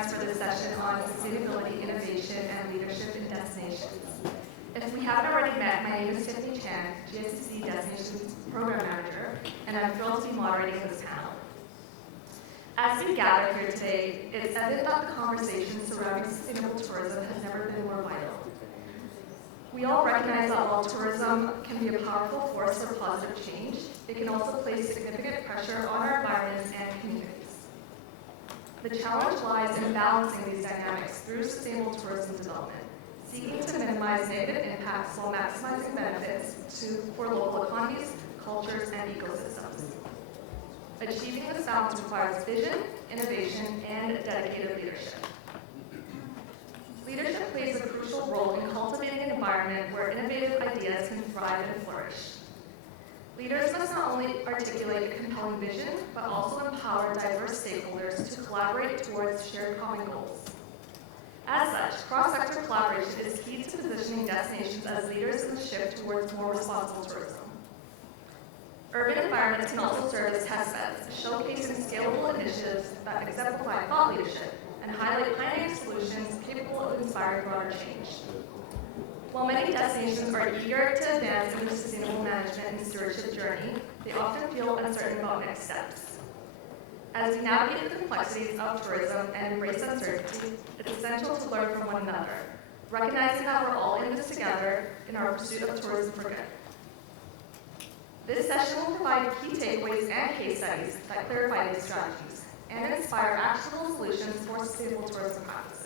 us for this session on sustainability, innovation, and leadership in destinations. If we haven't already met, my name is Tiffany Cheh, GSTC Destinations Program Manager, and I'm thrilled to be moderating this panel. As we gather here today, it's evident that the conversation surrounding sustainable tourism has never been more vital. We all recognize that while tourism can be a powerful force for positive change, it can also place significant pressure on our environments and communities. The challenge lies in balancing these dynamics through sustainable tourism development, seeking to minimize negative impacts while maximizing benefits for local economies, cultures, and ecosystems. Achieving this balance requires vision, innovation, and dedicated leadership. Leadership plays a crucial role in cultivating an environment where innovative ideas can thrive and flourish. Leaders must not only articulate a compelling vision, but also empower diverse stakeholders to collaborate towards shared common goals. As such, cross-sector collaboration is key to positioning destinations as leaders in the shift towards more responsible tourism. Urban environments can also serve as test beds, showcasing scalable initiatives that exemplify thought leadership and highlight pioneering solutions capable of inspiring broader change. While many destinations are eager to advance in the sustainable management and stewardship journey, they often feel uncertain about next steps. As we navigate the complexities of tourism and embrace uncertainty, it's essential to learn from one another, recognizing that we're all in this together in our pursuit of tourism for good. This session will provide key takeaways and case studies that clarify these strategies and inspire actionable solutions for sustainable tourism practices.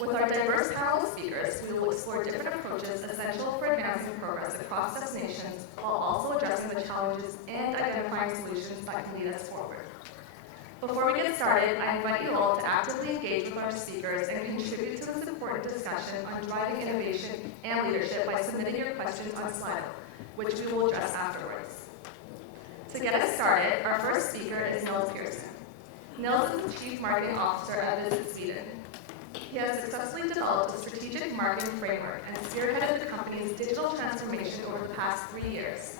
With our diverse panel of speakers, we will explore different approaches essential for advancing progress across destinations while also addressing the challenges and identifying solutions that can lead us forward. Before we get started, I invite you all to actively engage with our speakers and contribute to this important discussion on driving innovation and leadership by submitting your questions on Slido, which we will address afterwards. To get us started, our first speaker is Nils Persson. Nils is the Chief Marketing Officer at Visit Sweden. He has successfully developed a strategic marketing framework and spearheaded the company's digital transformation over the past 3 years.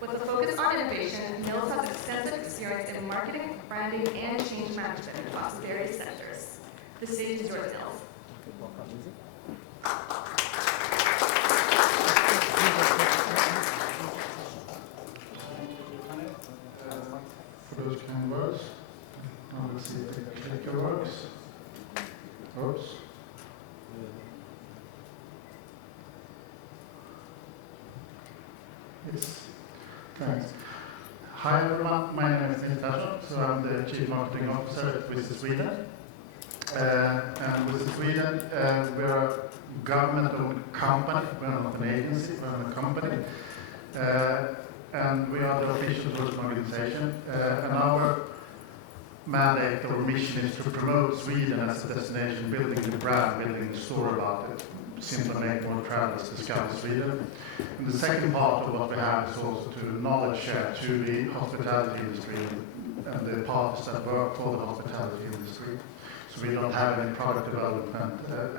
With a focus on innovation, Nils has extensive experience in marketing, branding, and change management across various sectors. The stage is yours, Nils. For those kind words, now let's see if the clicker works. Oops. Yes. Thanks. Hi everyone, my name is Persson, so I'm the Chief Marketing Officer at Visit Sweden. And Visit Sweden, we're a government-owned company, we're not an agency, we're a company. And we are the official tourism organization. And our mandate or mission is to promote Sweden as a destination, building the brand, building the story about it, simply make more travelers discover Sweden. And the second part of what we have is also to knowledge share to the hospitality industry and the parties that work for the hospitality industry. So we don't have any product development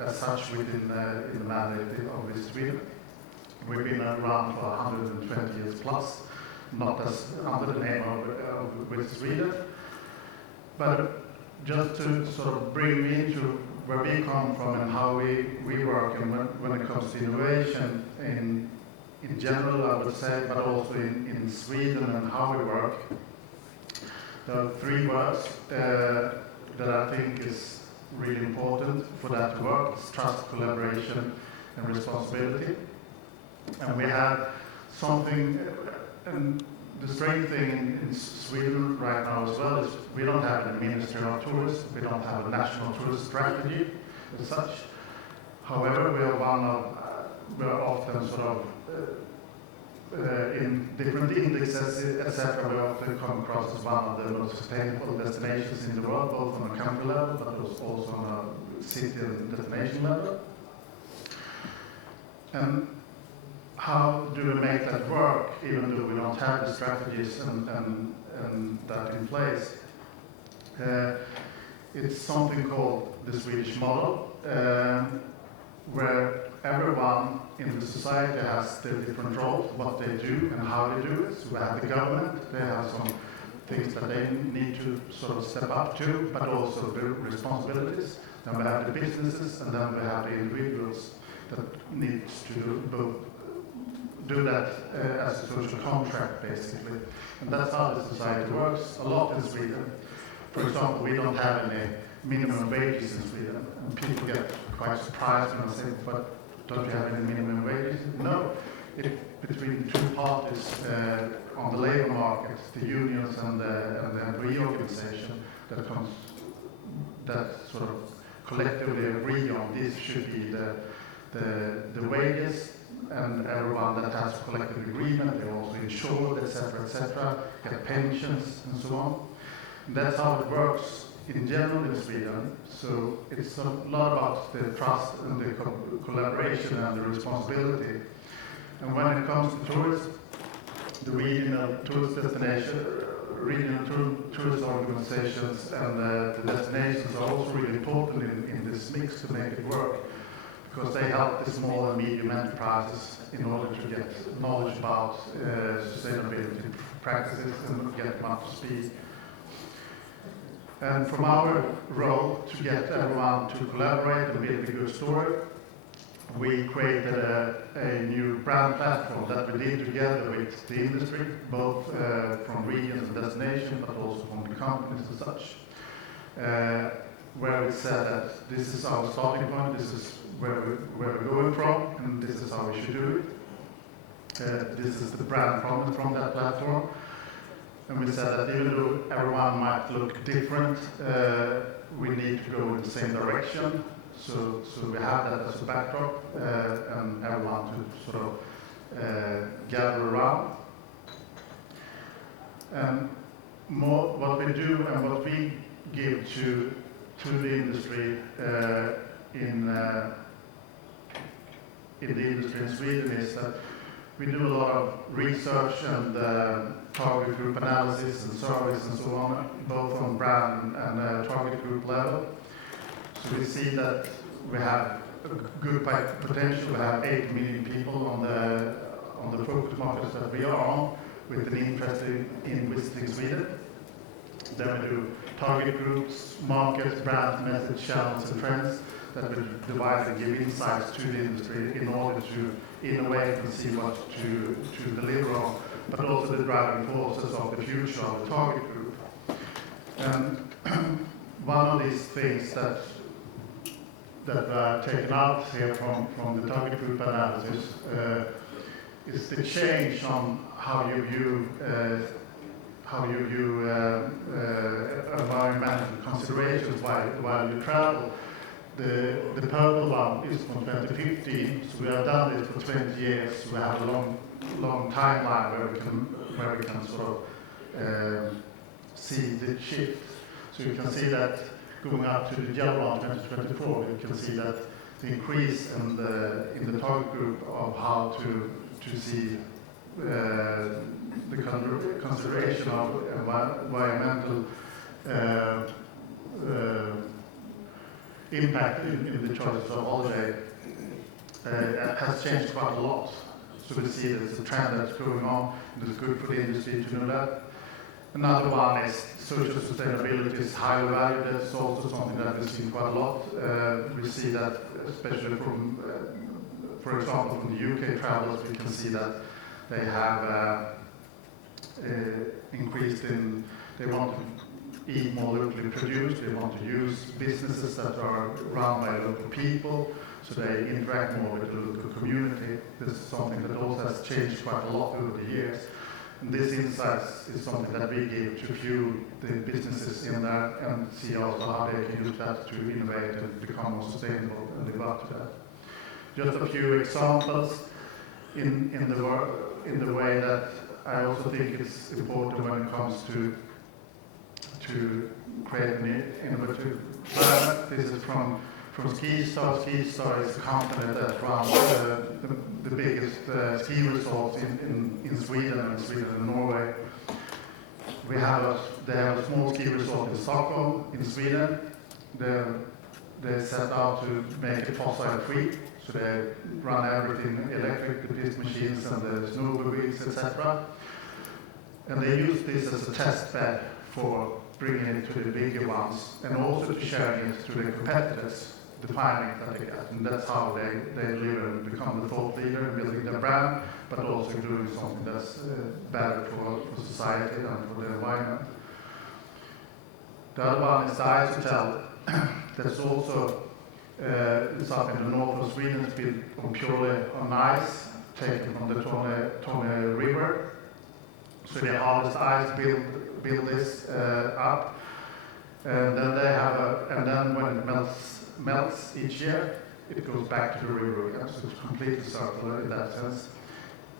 as such within the mandate of Visit Sweden. We've been around for 120 years plus, not as under the name of Visit Sweden. But just to sort of bring me into where we come from and how we work, and when it comes to innovation in general, I would say, but also in Sweden and how we work, there are 3 words that I think is really important for that to work. It's trust, collaboration, and responsibility. And we have something, and the strange thing in Sweden right now as well is we don't have a Ministry of Tourism, we don't have a national tourist strategy as such. However, we are often sort of in different indexes, etc. We often come across as one of the most sustainable destinations in the world, both on a country level, but also on a city and destination level. And how do we make that work, even though we don't have the strategies and that in place? It's something called the Swedish model, where everyone in the society has their different roles, what they do and how they do it. So we have the government, they have some things that they need to sort of step up to, but also the responsibilities. Then we have the businesses, and then we have the individuals that needs to both do that as a social contract, basically. And that's how the society works a lot in Sweden. For example, we don't have any minimum wages in Sweden, and people get quite surprised when I say, but don't you have any minimum wages? No. It's between two parties on the labor market, the unions and the employee organization, that sort of collectively agree on this should be the wages, and everyone that has a collective agreement, they're also insured, etc., get pensions and so on. And that's how it works in general in Sweden. So it's a lot about the trust and the collaboration and the responsibility. And when it comes to tourism, the regional tourist destination, regional tourist organizations and the destinations are also really important in this mix to make it work, because they help the small and medium enterprises in order to get knowledge about sustainability practices and get them up to speed. And from our role to get everyone to collaborate and build a good story, we created a new brand platform that we did together with the industry, both from regions and destinations, but also from the companies and such, where we said that this is our starting point, this is where we're going from, and this is how we should do it. This is the brand promise from that platform. And we said that even though everyone might look different, we need to go in the same direction. So we have that as a backdrop, and everyone to sort of gather around. And what we do and what we give to the industry in the industry in Sweden is that we do a lot of research and target group analysis and surveys and so on, both on brand and target group level. So we see that we have a good potential. We have 8 million people on the focus markets that we are on with an interest in visiting Sweden. Then we do target groups, markets, brands, message, channels, and trends that we divide and give insights to the industry in order to innovate and see what to deliver on, but also the driving forces of the future of the target group. And one of these things that are taken out here from the target group analysis is the change on how you view environmental considerations while you travel. The purple one is from 2015, so we have done it for 20 years. So we have a long timeline where we can sort of see the shift. So you can see that going up to the yellow one 2024, you can see that the increase in the target group of how to see the consideration of environmental impact in the choices of holiday has changed quite a lot. So we see that it's a trend that's going on, and it's good for the industry to know that. Another one is social sustainability is highly valued. That's also something that we've seen quite a lot. We see that especially from, for example, from the UK travelers, we can see that they have increased in, they want to eat more locally produced, they want to use businesses that are run by local people, so they interact more with the local community. This is something that also has changed quite a lot over the years. And this insight is something that we give to fuel the businesses in there and see also how they can use that to innovate and become more sustainable and live up to that. Just a few examples in the way that I also think it's important when it comes to create an innovative brand. This is from SkiStar. SkiStar is a company that runs the biggest ski resorts in Sweden and Norway. They have a small ski resort in Stockholm, in Sweden. They set out to make it fossil-free, so they run everything electric, the pist machines and the snowmobiles, etc. And they use this as a test bed for bringing it to the bigger ones, and also to sharing it to the competitors, defining that they get. And that's how they live and become the thought leader in building their brand, but also doing something that's better for society and for the environment. The other one is the Ice Hotel. That's also it's up in the north of Sweden. It's built on purely on ice, taken from the Tone River. So they harvest ice, build this up, and then they have and then when it melts each year, it goes back to the river again. So it's completely circular in that sense.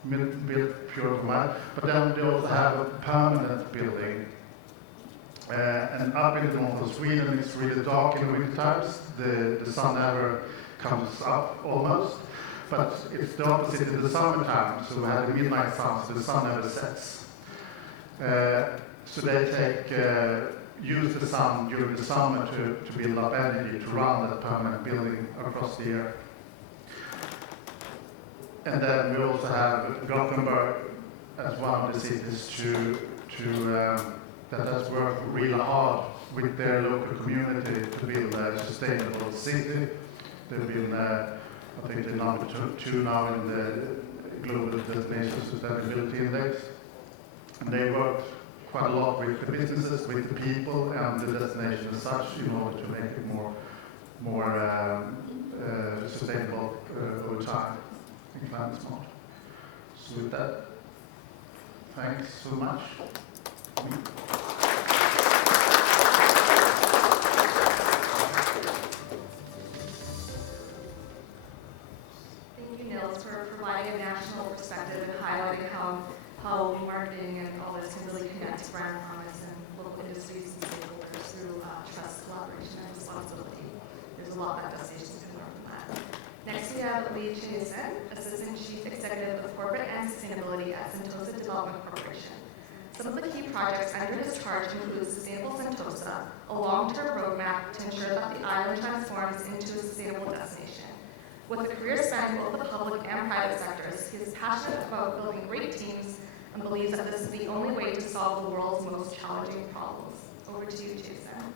Built pure from ice. But then they also have a permanent building. And up in the north of Sweden, it's really dark in the winter times. The sun never comes up almost. But it's the opposite in the summertime. So we have the midnight sun, so the sun never sets. So they use the sun during the summer to build up energy to run that permanent building across the year. And then we also have Gothenburg as one of the cities that has worked really hard with their local community to build a sustainable city. They've been, I think, the number two now in the Global Destination Sustainability Index. And they worked quite a lot with the businesses, with the people, and the destination as such in order to make it more sustainable over time and climate smart. So with that, thanks so much. Thank you, Nils, for providing a national perspective and highlighting how marketing and all this can really connect brand promise and local industries and stakeholders through trust, collaboration, and responsibility. There's a lot that destinations can learn from that. Next, we have Cheh, Assistant Chief Executive of Corporate and Sustainability at Sentosa Development Corporation. Some of the key projects under his charge include Sustainable Sentosa, a long-term roadmap to ensure that the island transforms into a sustainable destination. With a career spanning both the public and private sectors, he is passionate about building great teams and believes that this is the only way to solve the world's most challenging problems. Over to you, Hsien.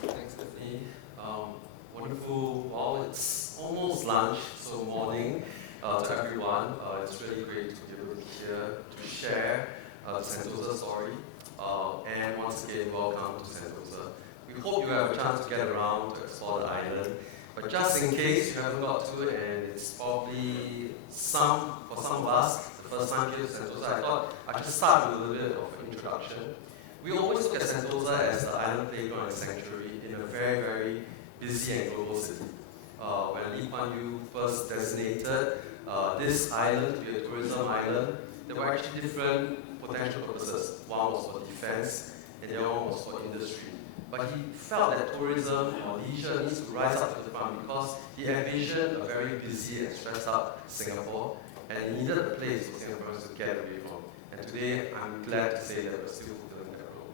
Thanks, Tiffany. Wonderful. Well, it's almost lunch, so morning to everyone. It's really great to be able to be here to share the Sentosa story. And once again, welcome to Sentosa. We hope you have a chance to get around to explore the island. But just in case you haven't got to it, and it's probably for some of us, the first time here to Sentosa, I thought I should start with a little bit of an introduction. We always look at Sentosa as the island playground and sanctuary in a very, very busy and global city. When Lee Kuan Yew first designated this island to be a tourism island, there were actually different potential purposes. One was for defense, and the other one was for industry. But he felt that tourism or leisure needs to rise up to the front because he envisioned a very busy and stressed out Singapore, and he needed a place for Singaporeans to get away from. And today, I'm glad to say that we're still fulfilling that role.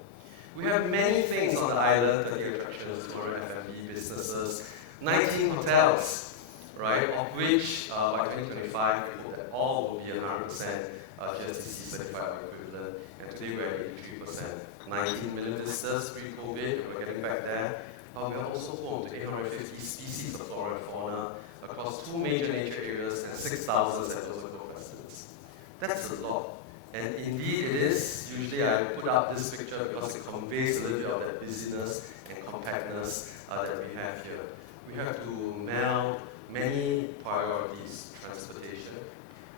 We have many things on the island, 30 attractions, 200 F&B businesses, 19 hotels, right, of which by 2025, we hope that all will be 100% GSTC certified equivalent, and today we're at 83%. 19 million visitors pre-COVID, we're getting back there. We are also home to 850 species of flora and fauna across 2 major nature areas and 6,000 Sentosa residents. That's a lot. And indeed it is. Usually I put up this picture because it conveys a little bit of that busyness and compactness that we have here. We have to meld many priorities: transportation,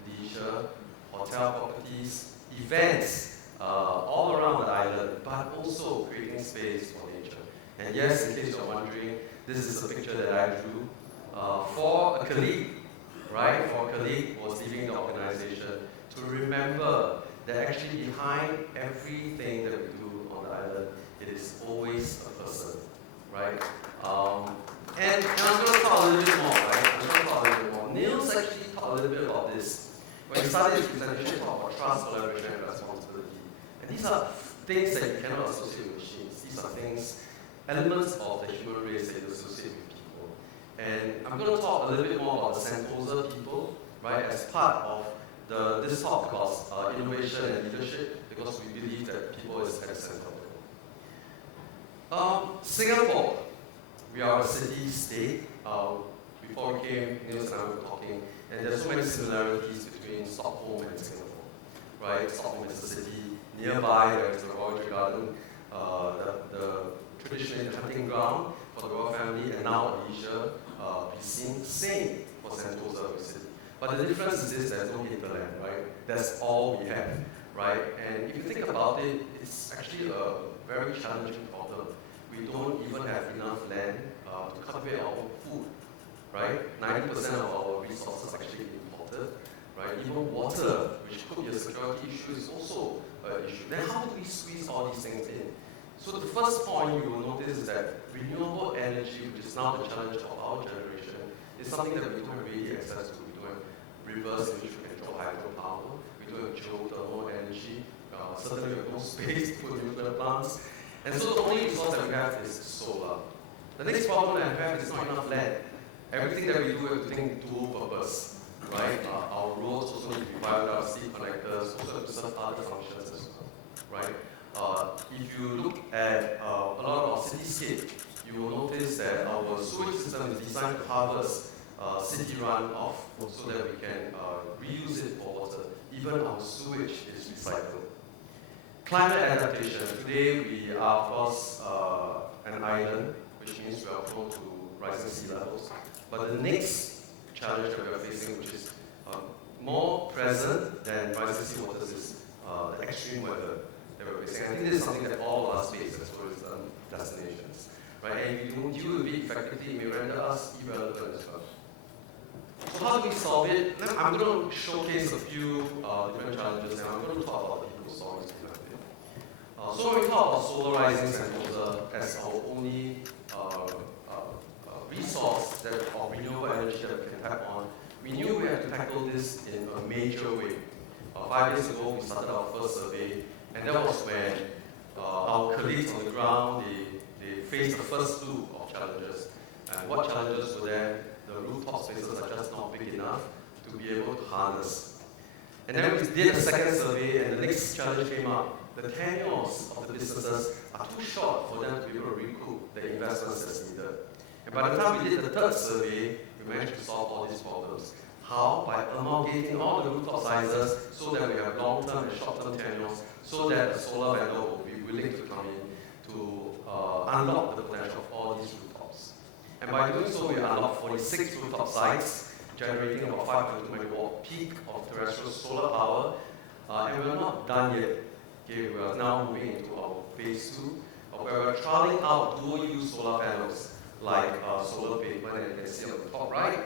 leisure, hotel properties, events, all around the island, but also creating space for nature. And yes, in case you're wondering, this is a picture that I drew for a colleague, right? For a colleague who was leaving the organization, to remember that actually behind everything that we do on the island, it is always a person, right? And I'm going to talk a little bit more, right? I'm going to talk a little bit more. Nils actually talked a little bit about this. When he started his presentation, he talked about trust, collaboration, and responsibility. And these are things that you cannot associate with machines. These are things, elements of the human race that you associate with people. And I'm going to talk a little bit more about the Sentosa people, right, as part of this talk called innovation and leadership, because we believe that people is at the center of it. Singapore, we are a city-state. Before we came, Nils and I were talking, and there's so many similarities between Stockholm and Singapore, right? Stockholm is a city nearby, there is the Royal Garden, traditionally the hunting ground for the royal family, and now a leisure same for Sentosa city. But the difference is this: there's no hinterland, right? That's all we have, right? And if you think about it, it's actually a very challenging problem. We don't even have enough land to cultivate our own food, right? 90% of our resources actually imported, right? Even water, which could be a security issue, is also an issue. Then how do we squeeze all these things in? So the first point you will notice is that renewable energy, which is now the challenge of our generation, is something that we don't really access to. We don't have rivers in which we can draw hydropower. We don't have geothermal energy. Certainly we have no space to put nuclear plants. And so the only resource that we have is solar. The next problem that we have is not enough land. Everything that we do, we have to think dual purpose, right? Our roads also need to be biodiversity connectors, also have to serve other functions as well, right? If you look at a lot of our cityscape, you will notice that our sewage system is designed to harvest city runoff so that we can reuse it for water. Even our sewage is recycled. Climate adaptation. Today we are, of course, an island, which means we are prone to rising sea levels. But the next challenge that we are facing, which is more present than rising sea waters, is the extreme weather that we're facing. I think this is something that all of us face as tourism destinations, right? And if you don't deal with it effectively, it may render us irrelevant as well. So how do we solve it? I'm going to showcase a few different challenges, and I'm going to talk about the people's stories behind it. So when we talk about solarizing Sentosa as our only resource of renewable energy that we can tap on, we knew we had to tackle this in a major way. 5 years ago, we started our first survey, and that was when our colleagues on the ground, they faced the first slew of challenges. And what challenges were there? The rooftop spaces are just not big enough to be able to harness. And then we did a second survey, and the next challenge came up. The tenures of the businesses are too short for them to be able to recoup the investments that's needed. And by the time we did the third survey, we managed to solve all these problems. How? By amalgamating all the rooftop sizes so that we have long-term and short-term tenures, so that a solar vendor will be willing to come in to unlock the potential of all these rooftops. And by doing so, we unlocked 46 rooftop sites, generating about 500 megawatt peak of terrestrial solar power. And we're not done yet. Okay, we are now moving into our phase 2, where we're trialing out dual-use solar panels, like solar pavement, and you can see on the top right,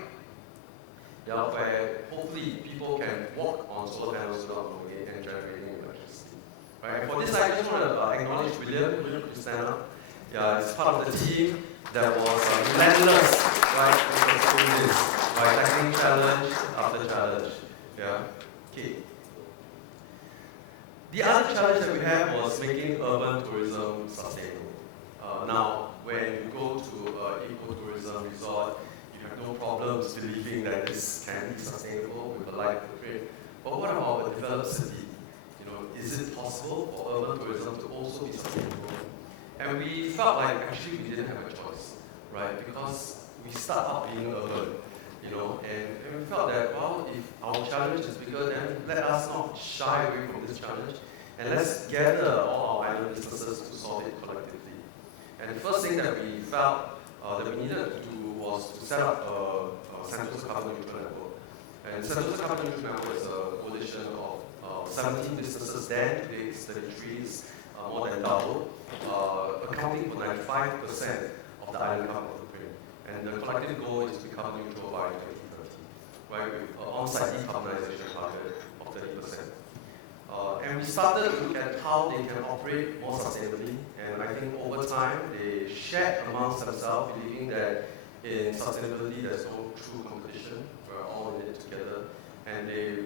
where hopefully people can walk on solar panels without moving it and generating electricity. Right? And for this, I just want to acknowledge William. William, could you stand up? Yeah, it's part of the team that was relentless, right, in pursuing this, by tackling challenge after challenge. Yeah. Okay. The other challenge that we had was making urban tourism sustainable. Now, when you go to an ecotourism resort, you have no problems believing that this can be sustainable with a light footprint. But what about a developed city? Is it possible for urban tourism to also be sustainable? And we felt like actually we didn't have a choice, right? Because we start out being urban, and we felt that, well, if our challenge is bigger, then let us not shy away from this challenge, and let's gather all our island businesses to solve it collectively. And the first thing that we felt that we needed to do was to set up a Sentosa Carbon Neutral Network. And Sentosa Carbon Neutral Network is a coalition of 17 businesses. Then today it's 33, it's more than double, accounting for 95% of the island carbon footprint. And the collective goal is to be carbon neutral by 2030, right, with an on-site decarbonization target of 30%. And we started to look at how they can operate more sustainably, and I think over time they shared amongst themselves, believing that in sustainability there's no true competition, we're all in it together, and they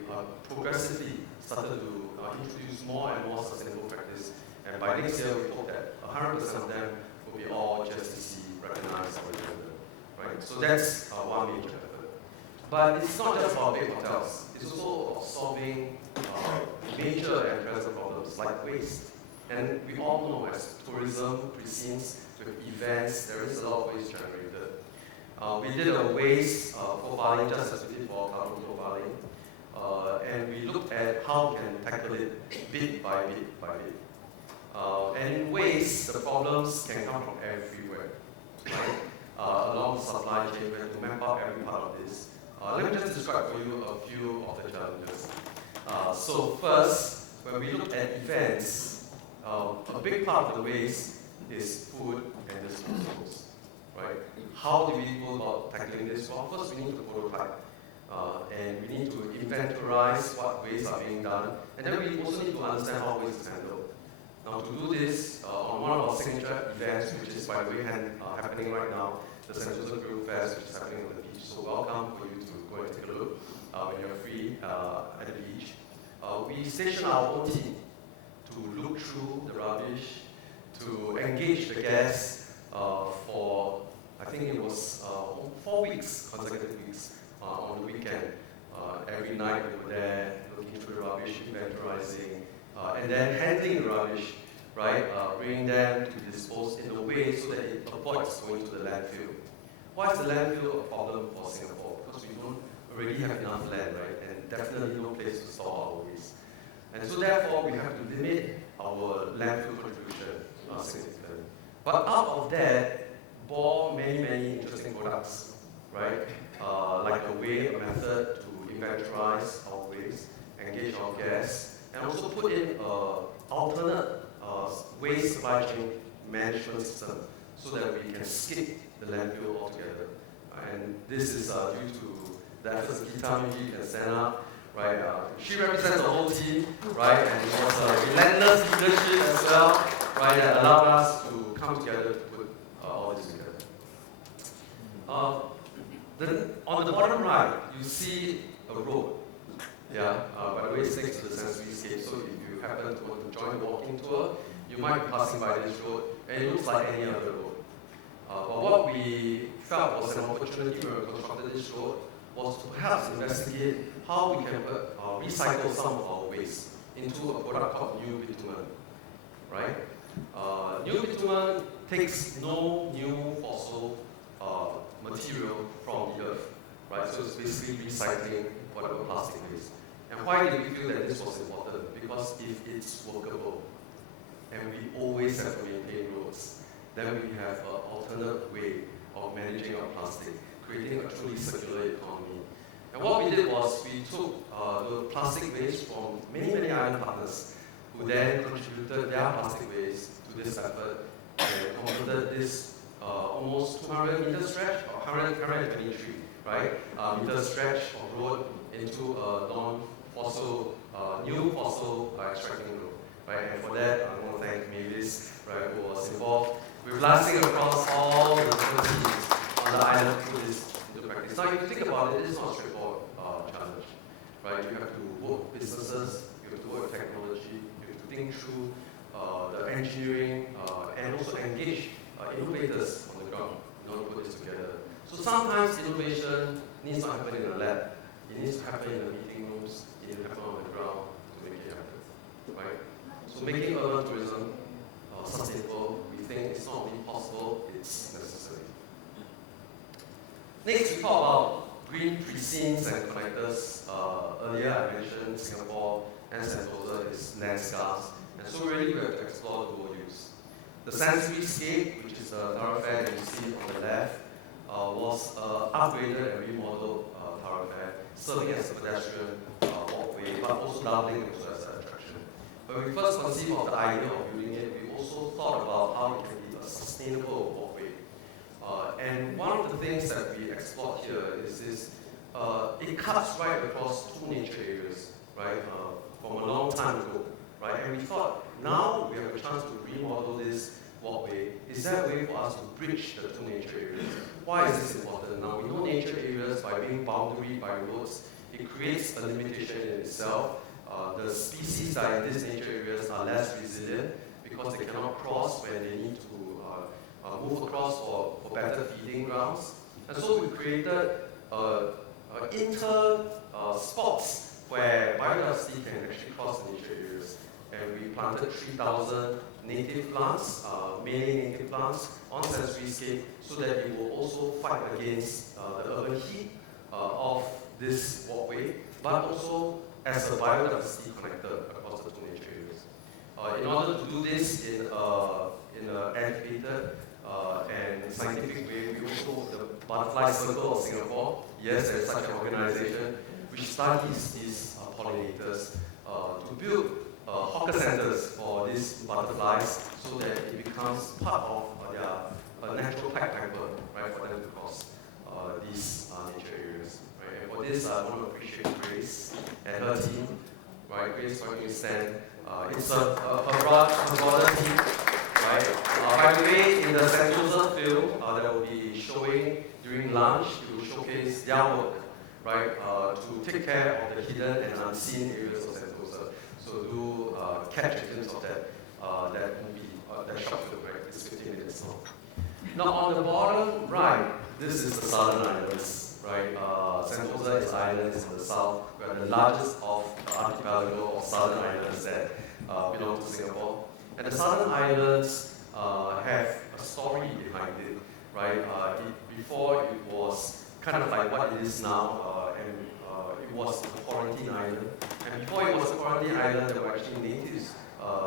progressively started to introduce more and more sustainable practice, and by next year we hope that 100% of them will be all GSTC recognized or recommended, right? So that's one major effort. But it's not just about big hotels. It's also about solving major and present problems like waste. And we all know as tourism precedes with events, there is a lot of waste generated. We did a waste profiling just as we did for carbon profiling. And we looked at how we can tackle it bit by bit by bit. And in waste, the problems can come from everywhere, right? Along the supply chain, we have to map out every part of this. Let me just describe for you a few of the challenges. So first, when we look at events, a big part of the waste is food and disposables, right? How do we go about tackling this? Well, first we need to prototype. And we need to inventorize what waste are being done. And then we also need to understand how waste is handled. Now to do this, on one of our signature events, which is by the way happening right now, the Sentosa Grill Fest, which is happening on the beach. So welcome for you to go and take a look when you're free at the beach. We station our own team to look through the rubbish, to engage the guests for, I think it was 4 weeks, consecutive weeks on the weekend. Every night we were there looking through the rubbish, inventorizing, and then handling the rubbish, right? Bringing them to dispose in a way so that it avoids going to the landfill. Why is the landfill a problem for Singapore? Because we don't already have enough land, right? And definitely no place to store our waste. And so therefore we have to limit our landfill contribution significantly. But out of that, bore many interesting products, right? Like a method to inventorize our waste, engage our guests, and also put in alternate waste supply chain management system so that we can skip the landfill altogether. And this is due to the efforts of Tiffany can stand up, right? She represents the whole team, right? And it was a relentless leadership as well, right? That allowed us to come together to put all this together. Then on the bottom right, you see a road. Yeah, by the way, it's next to the Sensory-scape, so if you happen to want to join the walking tour, you might be passing by this road, and it looks like any other road. But what we felt was an opportunity when we constructed this road was to perhaps investigate how we can recycle some of our waste into a product called new bitumen, right? New bitumen takes no new fossil material from the earth, right? So it's basically recycling whatever plastic waste. And why did we feel that this was important? Because if it's workable, and we always have to maintain roads, then we have an alternate way of managing our plastic, creating a truly circular economy. And what we did was we took the plastic waste from many island partners who then contributed their plastic waste to this effort and converted this almost 200 meter stretch, or 123, right? Meter stretch of road into a non-fossil, new fossil extracting road, right? And for that, I want to thank Mavis, right, who was involved with blasting across all the different teams on the island to put this into practice. Now, if you think about it, it's not a straightforward challenge, right? You have to work with businesses, you have to work with technology, you have to think through the engineering, and also engage innovators on the ground in order to put this together. So sometimes innovation needs to happen in a lab, it needs to happen in the meeting rooms, it needs to happen on the ground to make it happen, right? So making urban tourism sustainable, we think it's not only possible, it's necessary. Next, we talk about green precincts and connectors. Earlier I mentioned Singapore and Sentosa is land scarce, and so really we have to explore dual use. The Sensory-scape, which is the thoroughfare that you see on the left, was upgraded and remodeled thoroughfare, serving as a pedestrian walkway, but also doubling it as an attraction. When we first conceived of the idea of building it, we also thought about how it can be a sustainable walkway. And one of the things that we explored here is this, it cuts right across two nature areas, right, from a long time ago, right? And we thought, now we have a chance to remodel this walkway. Is there a way for us to bridge the two nature areas? Why is this important? Now, we know nature areas, by being boundary by roads, it creates a limitation in itself. The species that are in these nature areas are less resilient because they cannot cross when they need to move across for better feeding grounds. And so we created inter spots where biodiversity can actually cross the nature areas. And we planted 3,000 native plants, mainly native plants, on sensory scape so that it will also fight against the urban heat of this walkway, but also as a biodiversity connector across the two nature areas. In order to do this in an educated and scientific way, we also, the Butterfly Circle of Singapore, yes, there's such an organization which studies these pollinators to build hawker centers for these butterflies so that it becomes part of their natural pipeline, right, for them to cross these nature areas. Right? And for this, I want to appreciate Grace and her team. Right? Grace, why don't you stand? It's her broader team. Right? By the way, in the Sentosa film that will be showing during lunch, it will showcase their work, right, to take care of the hidden and unseen areas of Sentosa. So do catch a glimpse of that movie, that short film, right? It's 15 minutes long. Now on the bottom right, this is the Southern Islands, right? Sentosa is islands in the south. We are the largest of the archipelago of Southern Islands that belong to Singapore. And the Southern Islands have a story behind it, right? Before it was kind of like what it is now, and it was a quarantine island. And before it was a quarantine island, there were actually natives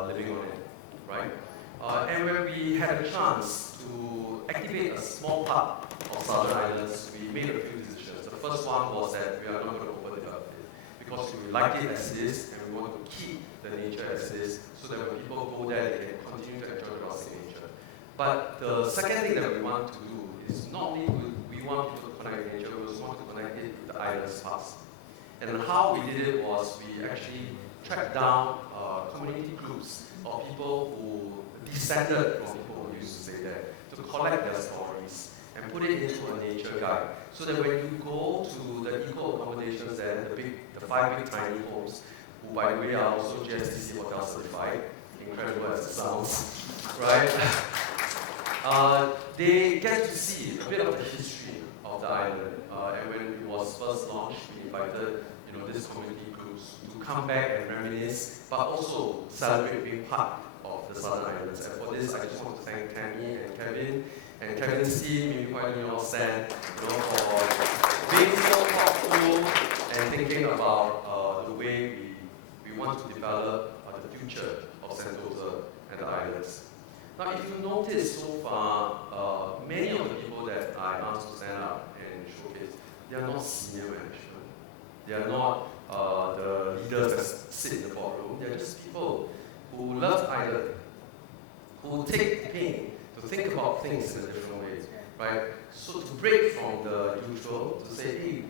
living on it, right? And when we had a chance to activate a small part of Southern Islands, we made a few decisions. The first one was that we are not going to overdevelop it because we like it as it is, and we want to keep the nature as it is, so that when people go there, they can continue to enjoy the Aussie nature. But the second thing that we want to do is not only do we want people to connect with nature, we also want to connect it with the island's past. And how we did it was we actually tracked down community groups of people who descended from people who used to stay there to collect their stories and put it into a nature guide. So that when you go to the eco-accommodations there, the 5 big tiny homes, who by the way are also GSTC hotel certified, incredible as it sounds, right? They get to see a bit of the history of the island. And when it was first launched, we invited these community groups to come back and reminisce, but also celebrate being part of the Southern Islands. And for this, I just want to thank Tammy and Kevin, and Kevin's team, maybe why don't you all stand, for being so thoughtful and thinking about the way we want to develop the future of Sentosa and the islands. Now, if you notice so far, many of the people that I asked to stand up and showcase, they are not senior management. They are not the leaders that sit in the boardroom. They are just people who love the island, who take the pain to think about things in a different way, right? So to break from the usual, to say, hey,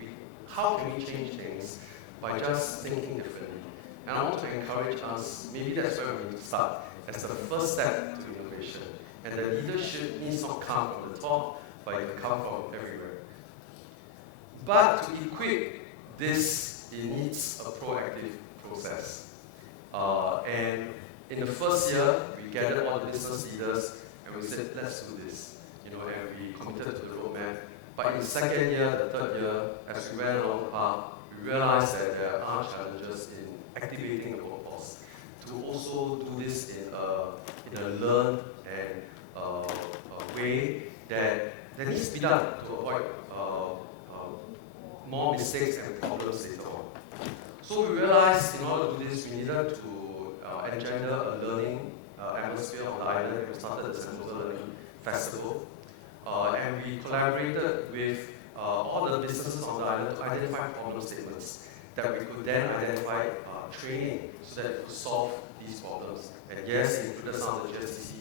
how can we change things by just thinking differently? And I want to encourage us, maybe that's where we need to start, as the first step to innovation. And the leadership needs not come from the top, but it can come from everywhere. But to equip this, it needs a proactive process. And in the first year, we gathered all the business leaders and we said, let's do this. And we committed to the roadmap. But in the second year, the third year, as we went along the path, we realized that there are challenges in activating the workforce to also do this in a learned and a way that needs to be done to avoid more mistakes and problems later on. So we realized in order to do this, we needed to engender a learning atmosphere on the island. We started the Sentosa Learning Festival. And we collaborated with all the businesses on the island to identify problem statements that we could then identify training so that we could solve these problems. And yes, it included some of the GSTC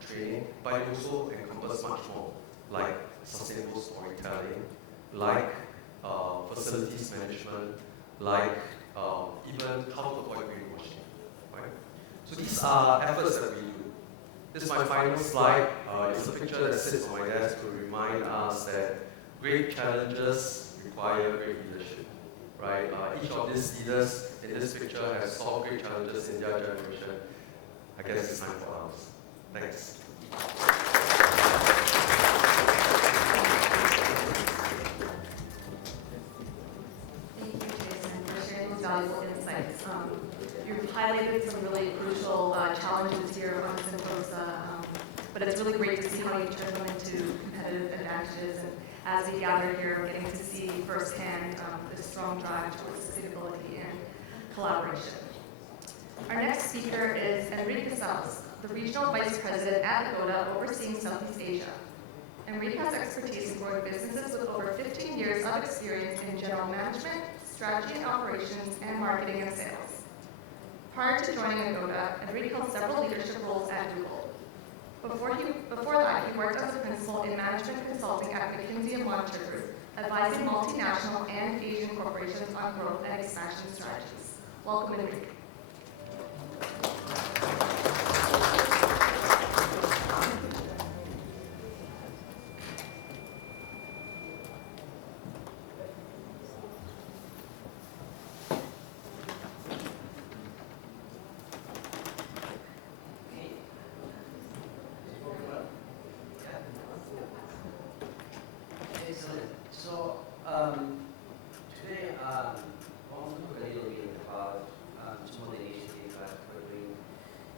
training, but it also encompassed much more, like sustainable storytelling, like facilities management, like even how to avoid greenwashing, right? So these are efforts that we do. This is my final slide. It's a picture that sits on my desk to remind us that great challenges require great leadership, right? Each of these leaders in this picture has solved great challenges in their generation. I guess it's time for ours. Thanks. how you turn them into competitive advantages. And as we gather here, we're getting to see firsthand the strong drive towards sustainability and collaboration. Our next speaker is Enric Casals, the Regional Vice President at Agoda overseeing Southeast Asia. Enric has expertise in growing businesses with over 15 years of experience in general management, strategy and operations, and marketing and sales. Prior to joining Agoda, Enric held several leadership roles at Google. Before that, he worked as a principal in management consulting at McKinsey and Monitor Group, advising multinational and Asian corporations on growth and expansion strategies. Welcome, Enric. Today, I want to talk a little bit about some of the initiatives that we're doing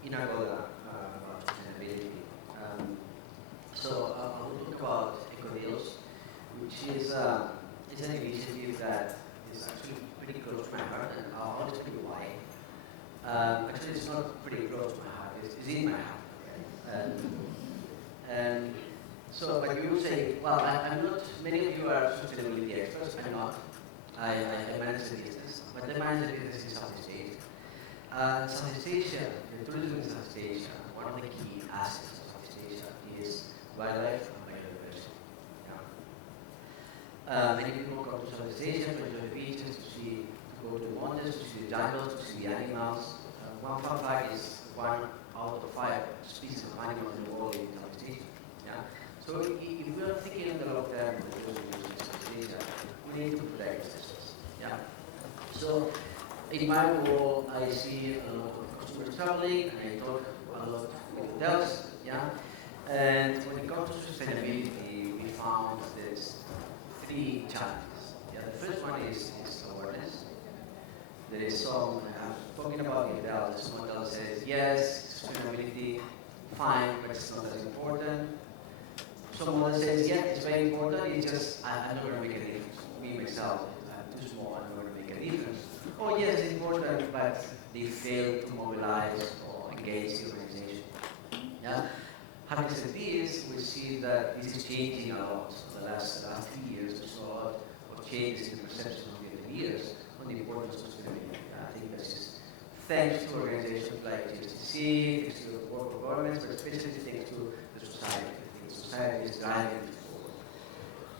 in Agoda about sustainability. I will talk about EcoDeals, which is an initiative that is actually pretty close to my heart, and I'll tell you why. Actually, it's not pretty close to my heart, it's in my heart. Right? But you will say, well, I'm not, many of you are sustainability experts, I'm not. I manage the business, but I manage the business in Southeast Asia. Southeast Asia, the tourism in Southeast Asia, one of the key assets of Southeast Asia is wildlife and biodiversity. Yeah. Many people come to Southeast Asia to enjoy the beaches, to go to the mountains, to see the jungles, to see the animals. One fun fact is 1 out of 5 species of animals in the world live in Southeast Asia. Yeah? So if we are thinking in the long term of the tourism in Southeast Asia, we need to protect this. Yeah. So in my role, I see a lot of customers traveling, and I talk a lot with hotels. Yeah. And when it comes to sustainability, we found there's 3 challenges. Yeah. The first one is awareness. There is some, talking about the hotel, some hotel says, yes, sustainability, fine, but it's not as important. Someone says, yeah, it's very important, it's just, I'm not going to make a difference. Me, myself, I'm too small, I'm not going to make a difference. Oh, yes, it's important, but they fail to mobilize or engage the organization. Yeah? Having said this, we see that this is changing a lot. In the last 3 years, we saw a lot of changes in the perception of the leaders on the importance of sustainability. I think this is thanks to organizations like GSTC, thanks to the work of governments, but especially thanks to the society. Society is driving it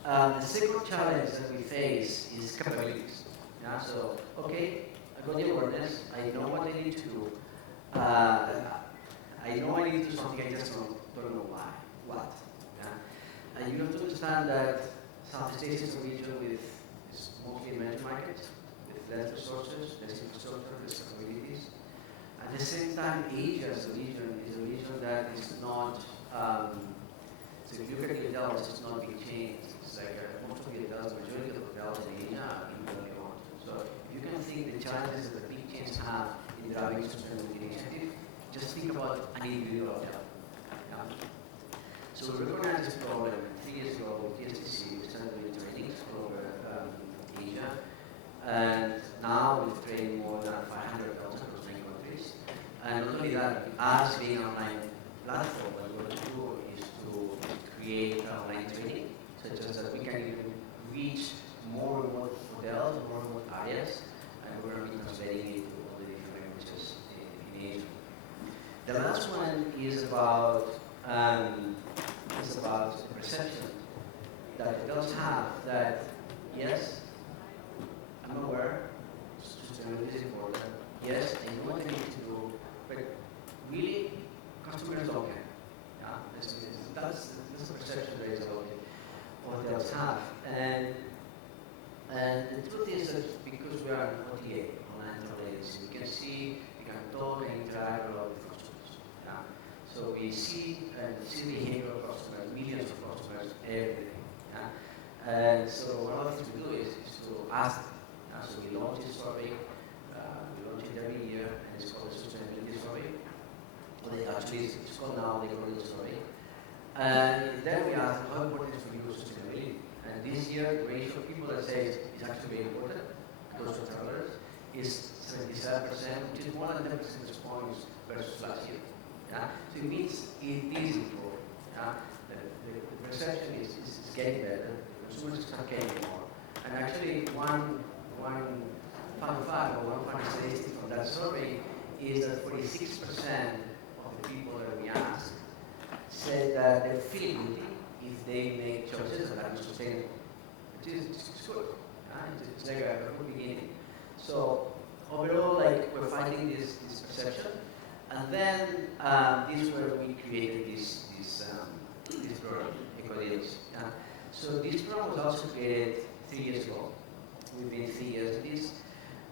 forward. The second challenge that we face is capabilities. Yeah? So, okay, I got the awareness, I know what I need to do. I know I need to do something, I just don't know why, what. Yeah? And you have to understand that Southeast Asia is a region with mostly emerging markets, with less resources, less infrastructure, less capabilities. At the same time, Asia as a region is a region that is not so if you look at the hotels, it's not a big change. It's like most of the hotels, majority of the hotels in Asia are in what they want. So you can think the challenges that the big chains have in driving sustainability initiative, just think about an individual hotel. Yeah? So we recognized this problem 3 years ago with GSTC. We started doing trainings all over Asia. And now we've trained more than 500 hotels across 9 countries. And not only that, us being an online platform, what we're going to do is to create online training, such as that we can even reach more remote hotels, more remote areas, and we're going to be translating it to all the different languages in Asia. The last one is about the perception that hotels have that, yes, I'm aware, sustainability is important, yes, I know what I need to do, but really, customers don't care. Yeah? That's the perception that is about hotels have. And the truth is that because we are an OTA, online travel agency, we can see, we can talk and interact a lot with customers. Yeah? So we see the behavior of customers, millions of customers every day. Yeah? And so one of the things we do is to ask them. So we launch this survey, we launch it every year, and it's called the Sustainability Survey. Well, actually, it's called now the Coraggio survey. And then we asked how important is for you sustainability. And this year, the ratio of people that say it's actually very important, those are travelers, is 77%, which is more than 10 percentage points versus last year. Yeah? So it means it is important. Yeah? The perception is getting better, the consumers start caring more. And actually, one fun fact or one fun statistic from that survey is that 46% of the people that we asked said that they feel guilty if they make choices that are not sustainable. Which is good. It's like a good beginning. So overall, like we're fighting this perception, and then this is where we created this program, EcoDeals. So this program was also created 3 years ago. We've been 3 years at this,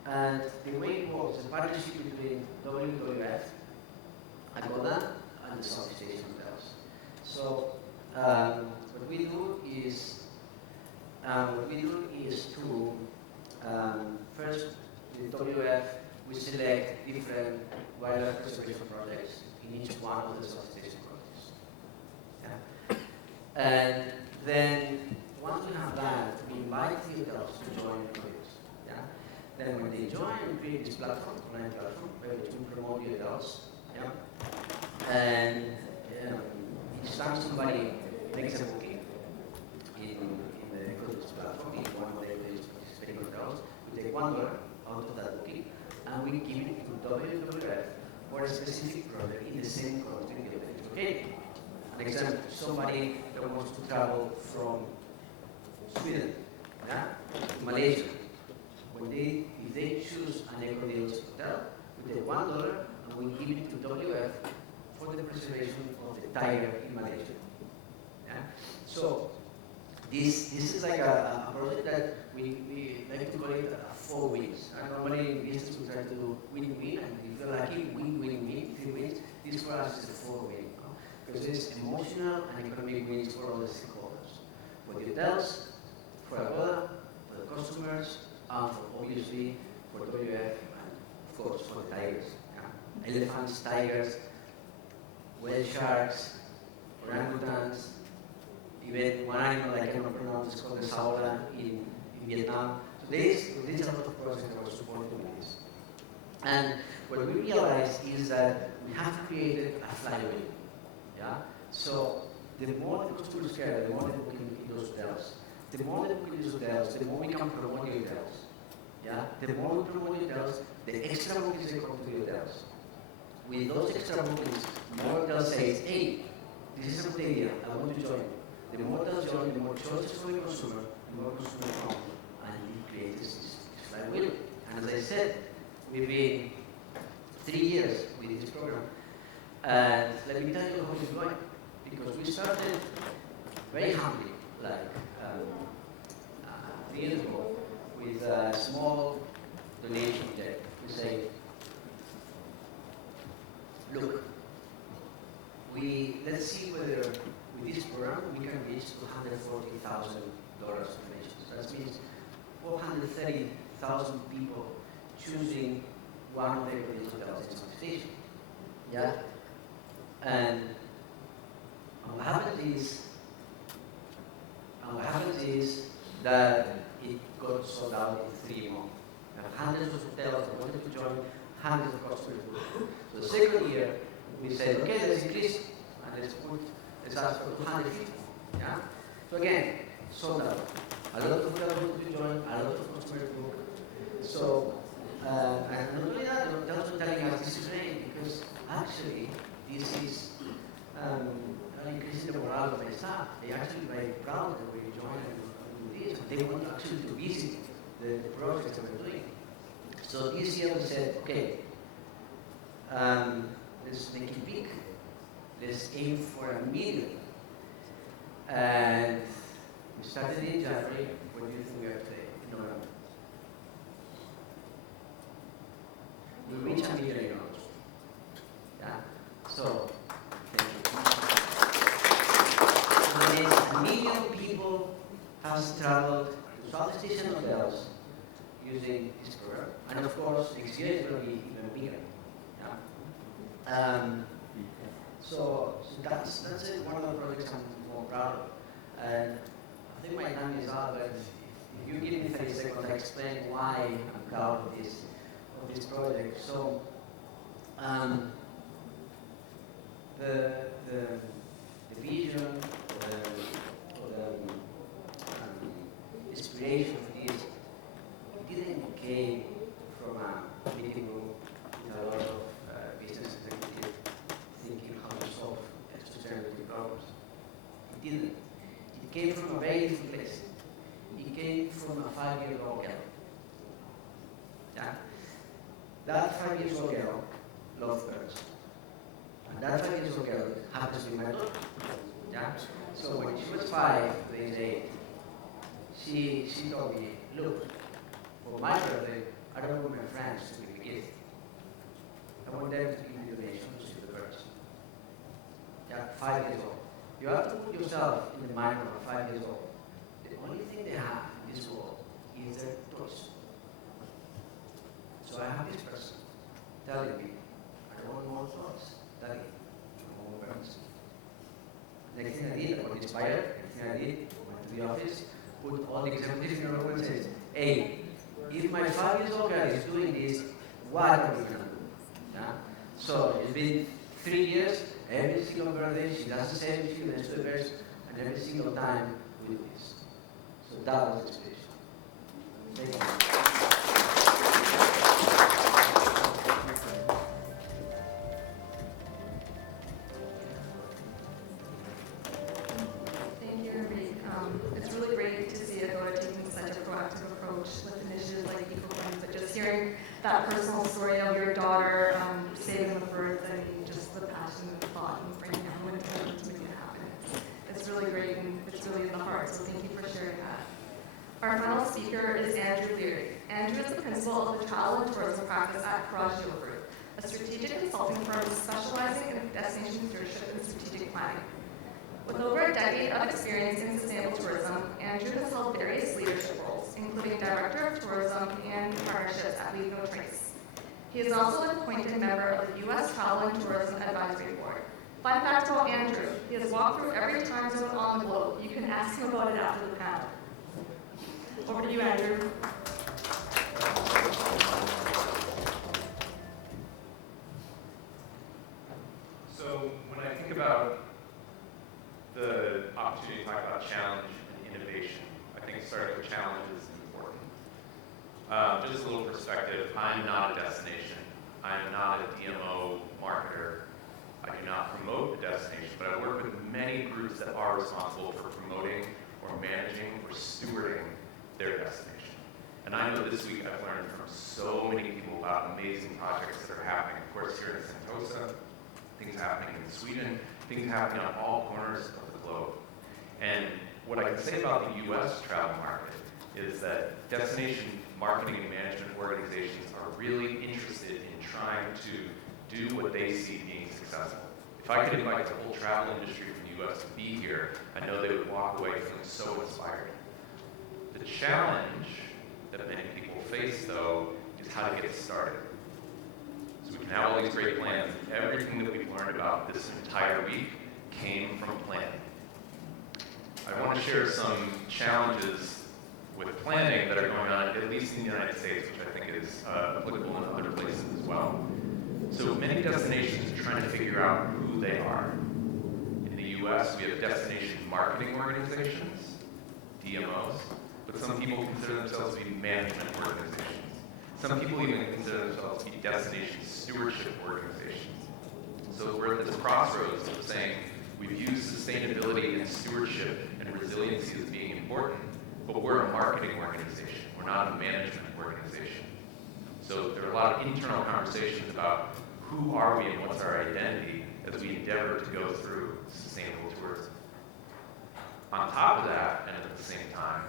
and the way it works is a partnership between WWF, Agoda, and the Southeast Asian hotels. So what we do is to first with WWF we select different wildlife conservation projects in each one of the Southeast Asian countries. Yeah? And then once we have that, we invite the hotels to join the projects. Yeah? Then when they join, we create this platform, online platform, where we promote the hotels. Yeah? And each time somebody makes a booking in the EcoDeals platform, in one of the EcoDeals participating hotels, we take $1 out of that booking and we give it to WWF for a specific project in the same country that it's located. An example, somebody that wants to travel from Sweden, yeah, to Malaysia. If they choose an EcoDeals hotel, we take $1 and we give it to WWF for the preservation of the tiger in Malaysia. Yeah? So this is like a project that we like to call it 4 wins. Normally in business we try to do win-win, and if you're lucky, win-win-win, 3 wins. This for us is a 4-win. Because it's emotional and economic wins for all the stakeholders. For the hotels, for Agoda, for the customers, and obviously for WWF, and of course for the tigers. Yeah? Elephants, tigers, whale sharks, orangutans, even one animal that I cannot pronounce is called the saola in Vietnam. So there's a lot of projects that are supported with this. And what we realized is that we have created a flywheel. Yeah? So the more the customers care, the more they book in those hotels. The more they book in those hotels, the more we can promote the hotels. Yeah? The more we promote the hotels, the extra bookings they come to the hotels. With those extra bookings, more hotels say, hey, this is a good idea, I want to join. The more hotels join, the more choices for the consumer, the more consumers come, and it creates this flywheel. And as I said, we've been 3 years with this program. And let me tell you how it's going. Because we started very humbly, like 3 years ago, with a small donation check. We say, look, let's see whether with this program we can reach $240,000 donations. That means 430,000 people choosing one of the EcoDeals hotels in Southeast Asia. Yeah? And what happens is that it got sold out in 3 months. There are hundreds of hotels that wanted to join, hundreds of customers. So the second year, we said, okay, let's increase, and let's ask for 250. Yeah? So again, sold out. A lot of hotels wanted to join, a lot of customers booked. So, and not only that, the hotels were telling us this is great because actually this is increasing the morale of the staff. They're actually very proud that we joined and do this. They want actually to visit the projects that we're doing. So this year we said, okay, let's make it big. Let's aim for 1 million. And we started in January. What do you think we are today? In November. We reached 1 million euros. Yeah. So, thank you. And 1 million people have traveled to Southeast Asian hotels using this program. And of course, next year it's going to be even bigger. Yeah? So that's one of the projects I'm more proud of. And I think my time is up, but if you give me 30 seconds, I explain why I'm proud of this project. So the vision or the inspiration for this didn't came from a meeting room with a lot of business executives thinking how to solve sustainability problems. It didn't. It came from a very different place. It came from a 5-year-old girl. Yeah? That 5-year-old girl loves birds. And that 5-year-old girl happens to be my daughter. Yeah? So when she was 5, to age 8, she told me, look, for my birthday, I don't want my friends to give me gifts. I want them to give me donations to the birds. Yeah, 5 years old. You have to put yourself in the mind of a 5 years old. The only thing they have in this world is their toys. So I have this person telling me, I don't want more toys. Daddy, I want more birds. Next thing I did, I got inspired. Next thing I did, I went to the office, put all the executives in a room and said, hey, if my 5-year-old girl is doing this, what are we going to do? Yeah? So it's been 3 years, every single birthday, she does the same, she does the birds, and every single time we do this. So that was the inspiration. Thank you. Thank you, Enric. It's really great to see Agoda taking such a proactive approach with initiatives like EcoFund, but just hearing that personal story of your daughter saving the birds, I mean, just the passion and the thought and bringing everyone together to make it happen. It's really great and it's really in the heart, so thank you for sharing that. Our final speaker is Andrew Leary. Andrew is the principal of the Travel and Tourism Practice at Coraggio Group, a strategic consulting firm specializing in destination stewardship and strategic planning. With over a decade of experience in sustainable tourism, Andrew has held various leadership roles, including Director of Tourism and Partnerships at Leave No Trace. He is also an appointed member of the U.S. Travel and Tourism Advisory Board. Fun fact about Andrew, he has walked through every time zone on the globe. You can ask him about it after the panel. Over to you, Andrew. So when I think about the opportunity to talk about challenge and innovation, I think starting with challenge is important. Just a little perspective, I'm not a destination. I'm not a DMO marketer. I do not promote the destination, but I work with many groups that are responsible for promoting or managing or stewarding their destination. And I know this week I've learned from so many people about amazing projects that are happening, of course, here in Sentosa, things happening in Sweden, things happening on all corners of the globe. And what I can say about the U.S. travel market is that destination marketing and management organizations are really interested in trying to do what they see being successful. If I could invite the whole travel industry from the U.S. to be here, I know they would walk away feeling so inspired. The challenge that many people face, though, is how to get started. So we can have all these great plans. Everything that we've learned about this entire week came from planning. I want to share some challenges with planning that are going on, at least in the United States, which I think is applicable in other places as well. So many destinations are trying to figure out who they are. In the US, we have destination marketing organizations, DMOs, but some people consider themselves to be management organizations. Some people even consider themselves to be destination stewardship organizations. So we're at this crossroads of saying we view sustainability and stewardship and resiliency as being important, but we're a marketing organization. We're not a management organization. So there are a lot of internal conversations about who are we and what's our identity as we endeavor to go through sustainable tourism. On top of that, and at the same time,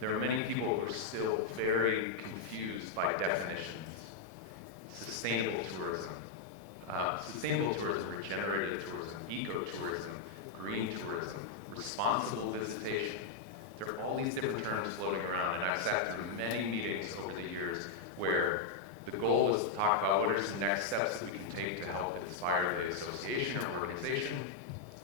there are many people who are still very confused by definitions. Sustainable tourism, regenerative tourism, ecotourism, green tourism, responsible visitation. There are all these different terms floating around, and I've sat through many meetings over the years where The goal was to talk about what are some next steps that we can take to help inspire the association or organization.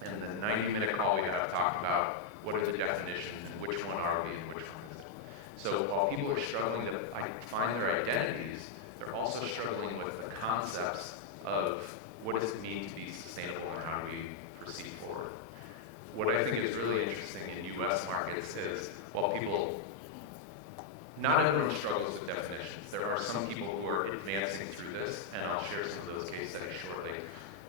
And the 90-minute call we have talked about what are the definitions and which one are we and which one is it. So while people are struggling to find their identities, they're also struggling with the concepts of what does it mean to be sustainable and how do we proceed forward. What I think is really interesting in US markets is while people, not everyone struggles with definitions. There are some people who are advancing through this, and I'll share some of those case studies shortly.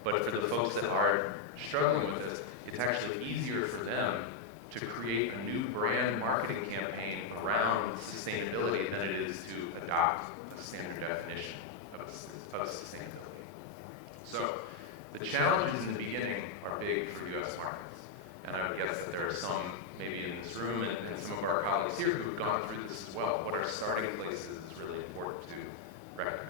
But for the folks that are struggling with this, it's actually easier for them to create a new brand marketing campaign around sustainability than it is to adopt a standard definition of sustainability. So the challenges in the beginning are big for US markets. And I would guess that there are some maybe in this room and some of our colleagues here who have gone through this as well. What are starting places is really important to recognize.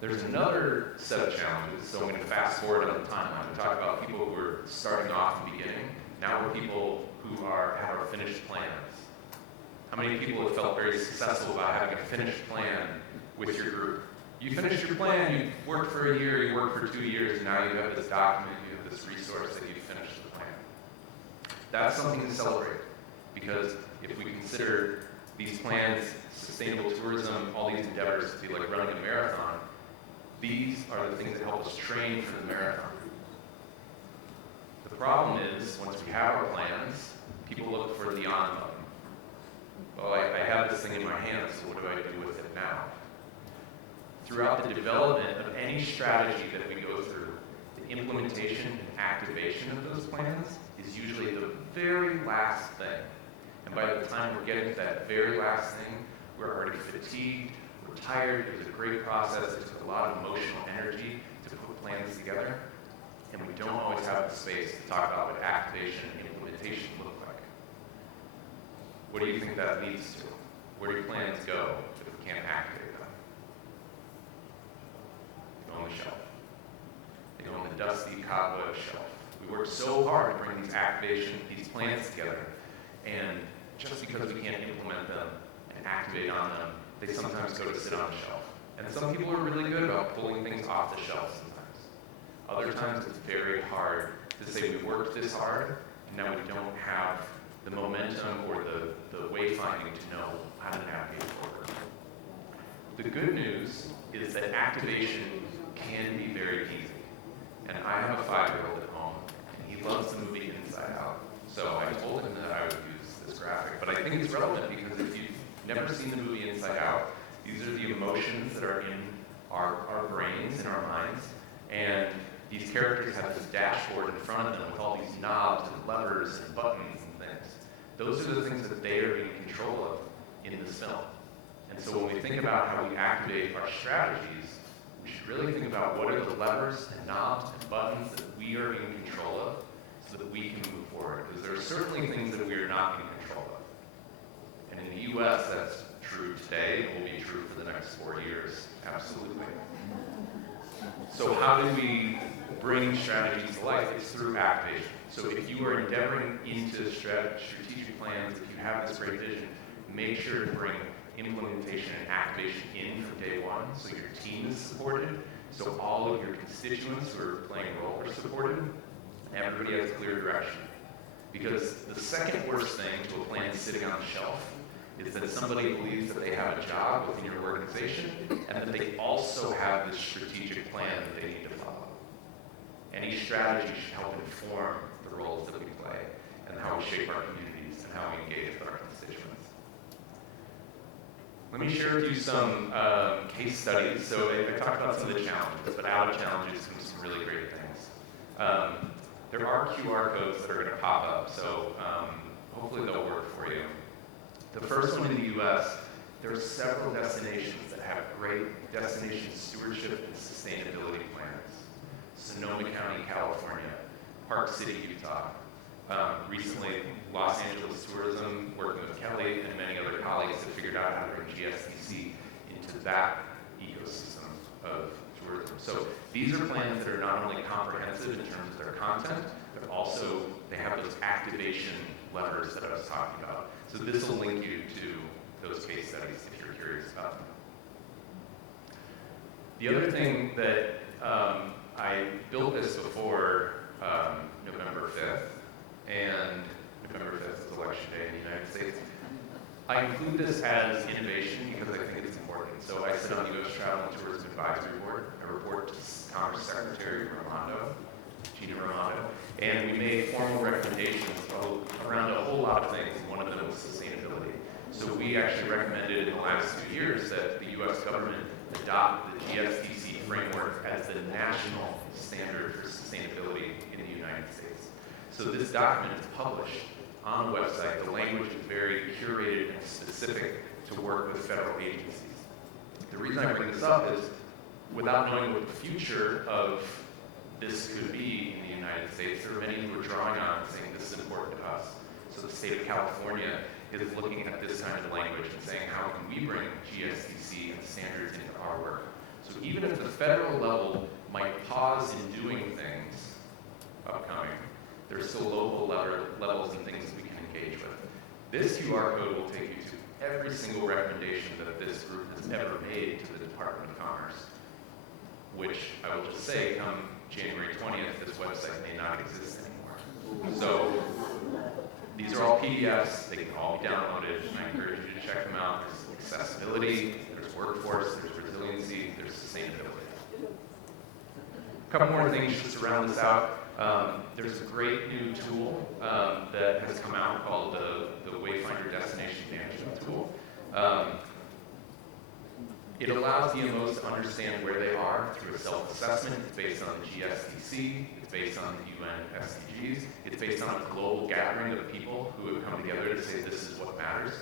There's another set of challenges, so I'm going to fast forward on the timeline and talk about people who are starting off in the beginning. Now we're people who have our finished plans. How many people have felt very successful about having a finished plan with your group? You finished your plan, you worked for a year, you worked for 2 years, and now you have this document, you have this resource that you finished the plan. That's something to celebrate, because if we consider these plans, sustainable tourism, all these endeavors to be like running a marathon, these are the things that help us train for the marathon. The problem is, once we have our plans, people look for the on button. Well, I have this thing in my hands, so what do I do with it now? Throughout the development of any strategy that we go through, the implementation and activation of those plans is usually the very last thing. And by the time we're getting to that very last thing, we're already fatigued, we're tired, it was a great process, it took a lot of emotional energy to put plans together, and we don't always have the space to talk about what activation and implementation look like. What do you think that leads to? Where do plans go if we can't activate them? They go on the shelf. They go on the dusty cobweb shelf. We work so hard to bring these plans together, and just because we can't implement them and activate on them, they sometimes go to sit on the shelf. And some people are really good about pulling things off the shelf sometimes. Other times it's very hard to say we worked this hard, and now we don't have the momentum or the wayfinding to know how to navigate forward. The good news is that activation can be very easy. And I have a 5-year-old at home, and he loves the movie Inside Out. So I told him that I would use this graphic. But I think it's relevant because if you've never seen the movie Inside Out, these are the emotions that are in our brains, in our minds. And these characters have this dashboard in front of them with all these knobs and levers and buttons and things. Those are the things that they are in control of in this film. And so when we think about how we activate our strategies, we should really think about what are the levers and knobs and buttons that we are in control of so that we can move forward. Because there are certainly things that we are not in control of. And in the US, that's true today and will be true for the next 4 years. Absolutely. So how do we bring strategies to life? It's through activation. So if you are endeavoring into strategic plans, if you have this great vision, make sure to bring implementation and activation in from day one so your team is supported, so all of your constituents who are playing a role are supported, and everybody has clear direction. Because the second worst thing to a plan sitting on the shelf is that somebody believes that they have a job within your organization and that they also have this strategic plan that they need to follow. Any strategy should help inform the roles that we play and how we shape our communities and how we engage with our constituents. Let me share with you some case studies. So I talked about some of the challenges, but out of challenges come some really great things. There are QR codes that are going to pop up, so hopefully they'll work for you. The first one in the US, there are several destinations that have great destination stewardship and sustainability plans. Sonoma County, California, Park City, Utah. Recently, Los Angeles Tourism, working with Kelly and many other colleagues, have figured out how to bring GSTC into that ecosystem of tourism. So these are plans that are not only comprehensive in terms of their content, but also they have those activation levers that I was talking about. So this will link you to those case studies if you're curious about them. The other thing that I built this before November 5th, and November 5th is election day in the United States. I include this as innovation because I think it's important. So I sit on the U.S. Travel and Tourism Advisory Board. I report to Commerce Secretary Gina Raimondo, and we made formal recommendations around a whole lot of things. One of them was sustainability. So we actually recommended in the last 2 years that the U.S. government adopt the GSTC framework as the national standard for sustainability in the United States. So this document is published on the website. The language is very curated and specific to work with federal agencies. The reason I bring this up is, without knowing what the future of this could be in the United States, there are many who are drawing on and saying this is important to us. So the state of California is looking at this kind of language and saying, how can we bring GSTC and standards into our work? So even if the federal level might pause in doing things upcoming, there's still local levels and things that we can engage with. This QR code will take you to every single recommendation that this group has ever made to the Department of Commerce, which I will just say, come January 20th, this website may not exist anymore. So these are all PDFs. They can all be downloaded, and I encourage you to check them out. There's accessibility, there's workforce, there's resiliency, there's sustainability. A couple more things just to round this out. There's a great new tool that has come out called the Wayfinder Destination Management Tool. It allows DMOs to understand where they are through a self-assessment. It's based on the GSTC, it's based on the UN SDGs, it's based on a global gathering of people who have come together to say this is what matters.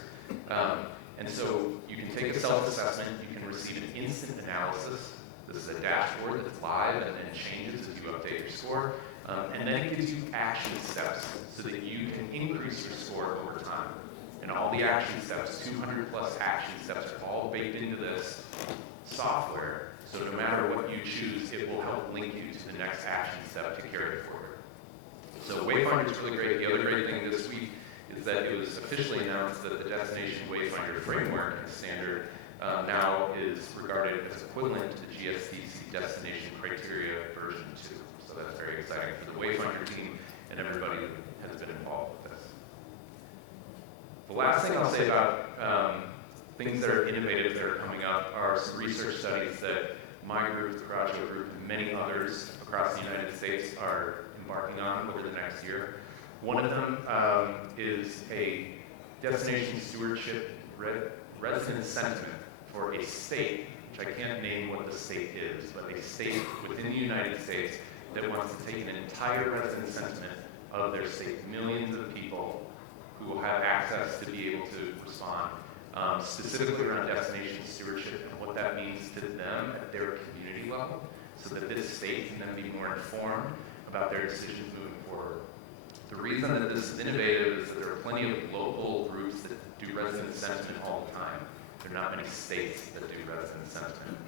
And so you can take a self-assessment, you can receive an instant analysis. This is a dashboard that's live and then changes as you update your score. And then it gives you action steps so that you can increase your score over time. And all the action steps, 200 plus action steps, are all baked into this software. So no matter what you choose, it will help link you to the next action step to carry it forward. So Wayfinder is really great. The other great thing this week is that it was officially announced that the Destination Wayfinder framework and standard now is regarded as equivalent to the GSTC Destination Criteria version 2. So that's very exciting for the Wayfinder team and everybody who has been involved with this. The last thing I'll say about things that are innovative that are coming up are some research studies that my group, the Coraggio group, and many others across the United States are embarking on over the next year. One of them is a destination stewardship resident sentiment for a state, which I can't name what the state is, but a state within the United States that wants to take an entire resident sentiment of their state, millions of people who will have access to be able to respond, specifically around destination stewardship and what that means to them at their community level, so that this state can then be more informed about their decisions moving forward. The reason that this is innovative is that there are plenty of local groups that do resident sentiment all the time. There are not many states that do resident sentiment.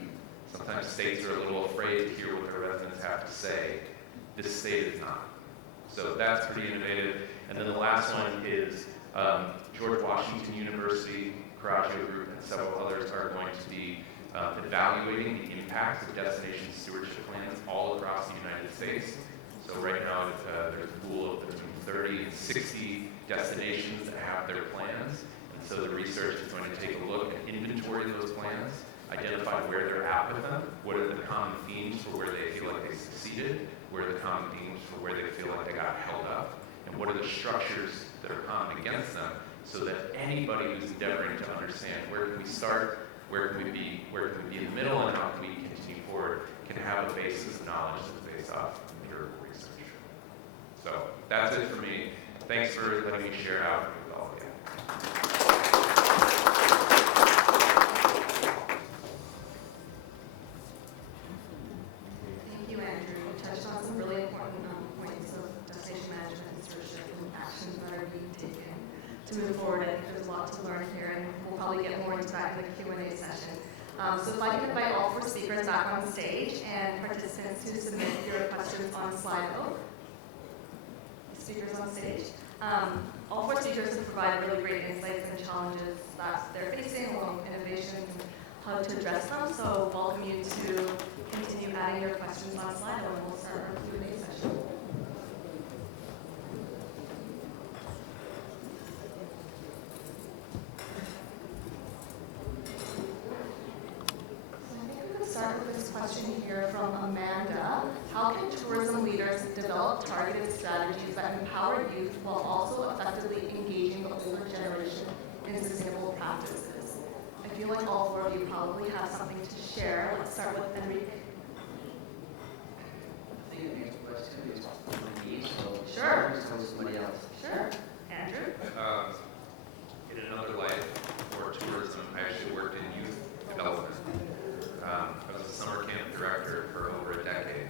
Sometimes states are a little afraid to hear what their residents have to say. This state is not. So that's pretty innovative. And then the last one is George Washington University, Coraggio Group, and several others are going to be evaluating the impact of destination stewardship plans all across the United States. So right now, there's a pool of between 30 and 60 destinations that have their plans. And so the research is going to take a look and inventory those plans, identify where they're at with them, what are the common themes for where they feel like they succeeded, what are the common themes for where they feel like they got held up, and what are the structures that are common against them, so that anybody who's endeavoring to understand where can we start, where can we be in the middle, and how can we continue forward, can have a basis of knowledge that's based off empirical research. So that's it for me. Thanks for letting me share out with all of you. Thank you, Andrew. You touched on some really important points of destination management and stewardship and actions that are being taken to move forward. I think there's a lot to learn here, and we'll probably get more into that in the Q&A session. So if I can invite all 4 speakers back on stage and participants to submit your questions on Slido. Speakers on stage. All four speakers have provided really great insights and challenges that they're facing, along with innovations and how to address them. So welcome you to continue adding your questions on Slido, and we'll start our Q&A session. Start with this question here from Amanda. How can tourism leaders develop targeted strategies that empower youth while also effectively engaging the older generation in sustainable practices? I feel like all four of you probably have something to share. Let's start with Enric. I think the next question is for me, so Sure. somebody else. Sure. Andrew? In another life for tourism, I actually worked in youth development. I was a summer camp director for over a decade.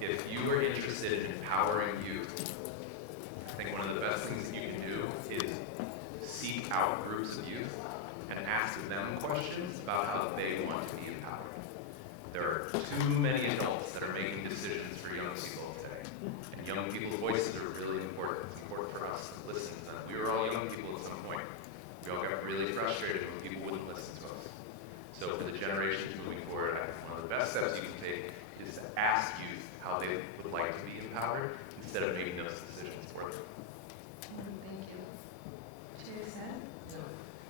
If you are interested in empowering youth, I think one of the best things that you can do is seek out groups of youth and ask them questions about how they want to be empowered. There are too many adults that are making decisions for young people today. And young people's voices are really important. It's important for us to listen to them. We were all young people at some point. We all got really frustrated when people wouldn't listen to us. So for the generations moving forward, I think one of the best steps you can take is to ask youth how they would like to be empowered instead of making those decisions for them. Thank you. Cheh?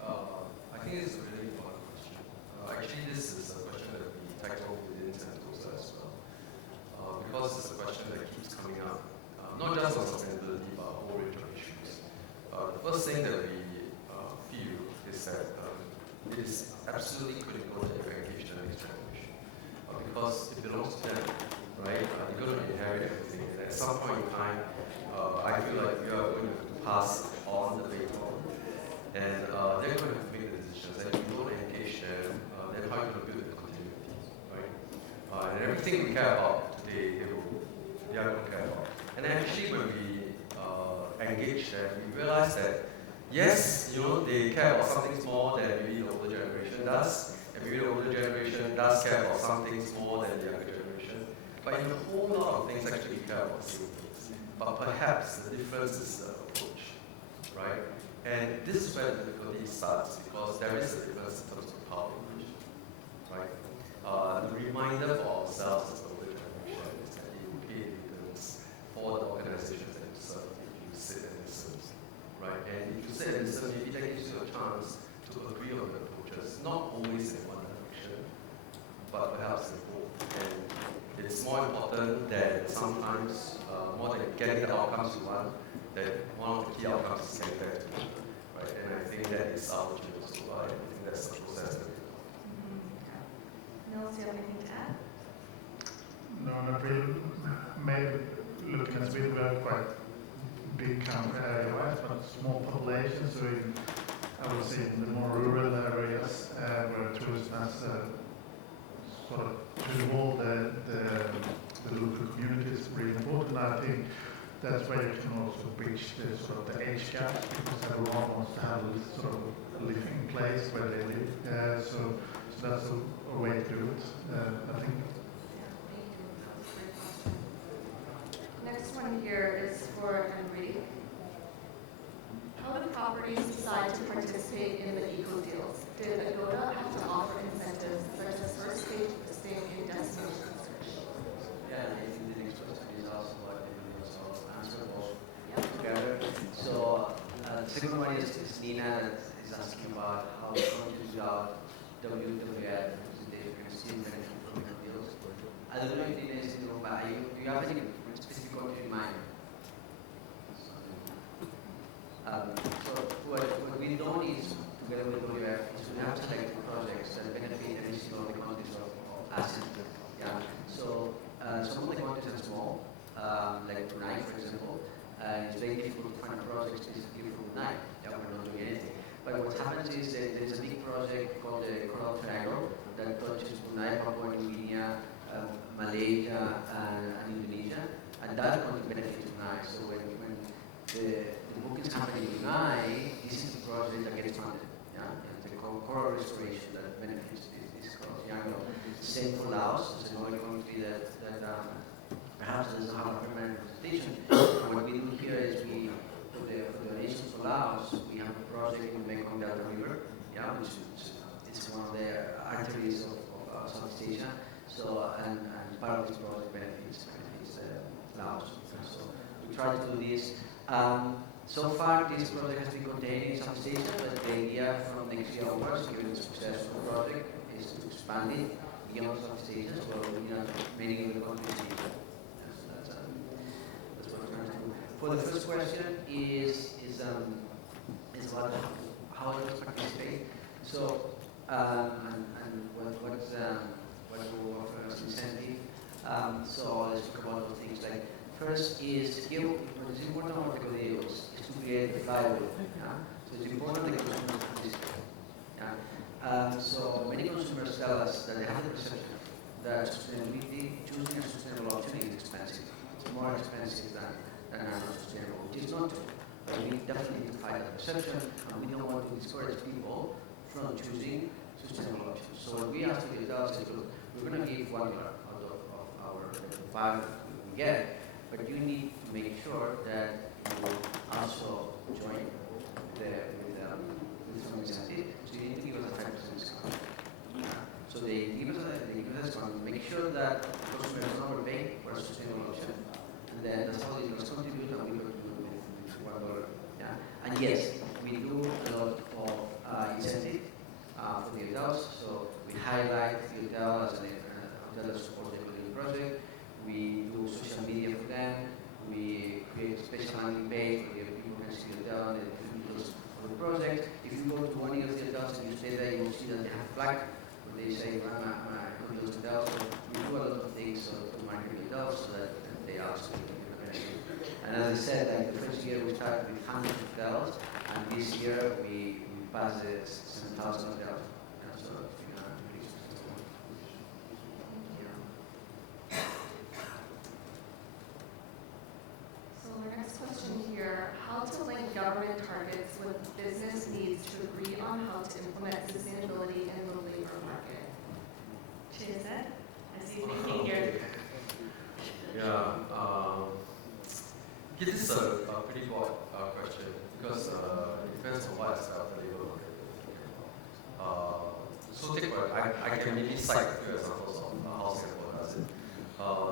I think it's a really important question. Actually, this is a question that we tackle within Sentosa as well. Because it's a question that keeps coming up, not just on sustainability, but a whole range of issues. The first thing that we feel is that it is absolutely critical that you engage the next generation. Because it belongs to them, right? They're going to inherit everything. And at some point in time, I feel like we are going to pass on the baton. And they're going to have to make the decisions. And if you don't engage them, they're probably going to build the continuity, right? And everything we care about today, they are going to care about. And actually, when we engage them, we realize that yes, they care about some things more than maybe the older generation does, and maybe the older generation does care about some things more than the younger generation. But in a whole lot of things, actually, we care about the same things. But perhaps the difference is the approach, right? And this is where the difficulty starts, because there is a difference in terms of power relation, right? The reminder for ourselves as the older generation is that you pay dividends for the organizations that you serve if you sit and listen. Right, and if you say and listen, maybe that gives you a chance to agree on the approaches, not always in one direction, but perhaps in both. And it's more important that sometimes, more than getting the outcomes you want, that one of the key outcomes is getting back to each other. Right, and I think that is our job as well. I think that's the process that we do. Nils, do you have anything to add? No, not really. Maybe looking at Sweden, we are quite big country area-wise, but small populations. So I would say in the more rural areas where tourism has sort of to involve the local communities is really important. I think that's where you can also bridge the sort of the age gap, because everyone wants to have a sort of a living place where they live. So that's a way to do it, I think. Thank you. That was a great question. Next one here is for Enric. How do properties decide to participate in the eco deals? Did Agoda have to offer incentives such as first stage listing in destination search? Yeah, I think the next question is also what everybody also answer both Yep. together. So the second one is Nina is asking about how to use our WWF representation and improvement deals. I don't know if Nina is in the room, but do you have any specific country in mind? So what we don't is, together with WWF, is we have to select projects that benefit every single of the countries of ASEAN. Yeah. So some of the countries are small, like Brunei, for example. It's very difficult to find projects specifically for Brunei. Yeah, we're not doing anything. But what happens is that there's a big project called the Coral Triangle that touches Brunei, Papua New Guinea, Malaysia, and Indonesia, and that country benefits Brunei. So when the bookings happen in Brunei, this is the project that gets funded. Yeah, it's the coral restoration that benefits this coral triangle. Same for Laos, it's another country that perhaps doesn't have a permanent representation. What we do here is we which is one of the arteries of Southeast Asia. So, and part of this project benefits Laos. So we try to do this. So far, this project has been contained in Southeast Asia, but the idea from next year onwards, given the success of the project, is to expand it beyond Southeast Asia. So we're looking at many of the countries in Asia. So that's what we're trying to do. For the first question is about how to participate. So and what will offer as incentive. So let's talk about the things like first is here what is important about the Coraggio is to create the flywheel. So it's important that consumers participate. So many consumers tell us that they have the perception that sustainability, choosing a sustainable option is expensive. It's more expensive than non-sustainable, which is not true. But we definitely need to fight that perception, and we don't want to discourage people from choosing sustainable options. So what we ask the adults is, look, we're going to give $1 out of our 5 we get, but you need to make sure that you also join with some incentive. So you need to give us a 5% discount. So they give us a discount. Make sure that customers don't overpay for a sustainable option, and then that's how they must contribute, and we will do it with $1. Yeah. And yes, we do a lot of incentive for the adults. So we highlight the hotel as an hotel that supports the Coraggio project. We do social media for them. We create a special landing page where people can see the hotel and the details for the project. If you go to one of the hotels and you stay there, you will see that they have a flag where they say, I'm a Coraggio hotel. So we do a lot of things to market the hotels so that they also can benefit. And as I said, like the first year we started with 100 hotels, and this year we passed the 7,000 hotels. Our next question here, how to link government targets with business needs to agree on how to implement sustainability in the labor market? Cheh, I see you thinking here. Yeah, this is a pretty broad question because it depends on what aspect of the labor market. So take what I can maybe cite a few examples of how Singapore does it.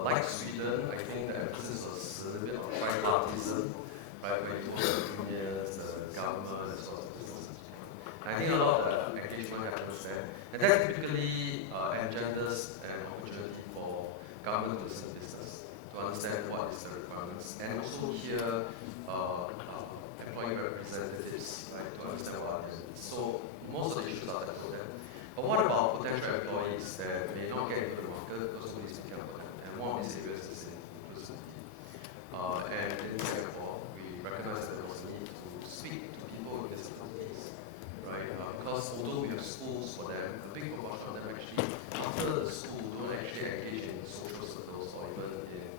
Like Sweden, I think the emphasis was a little bit on tripartism, right, where you work with unions, the government, and so on and so forth. I think a lot of the engagement happens there, and that typically engenders an opportunity for government to listen to business, to understand what is the requirements, and also hear employee representatives, right, to understand what it is. So most of the issues are tackled there. But what about potential employees that may not get into the market because nobody's speaking about them? And one of these areas is inclusivity. And in Singapore, we recognize that there was a need to speak to people with disabilities, right? Because although we have schools for them, a big proportion of them actually, after the school, don't actually engage in social circles or even in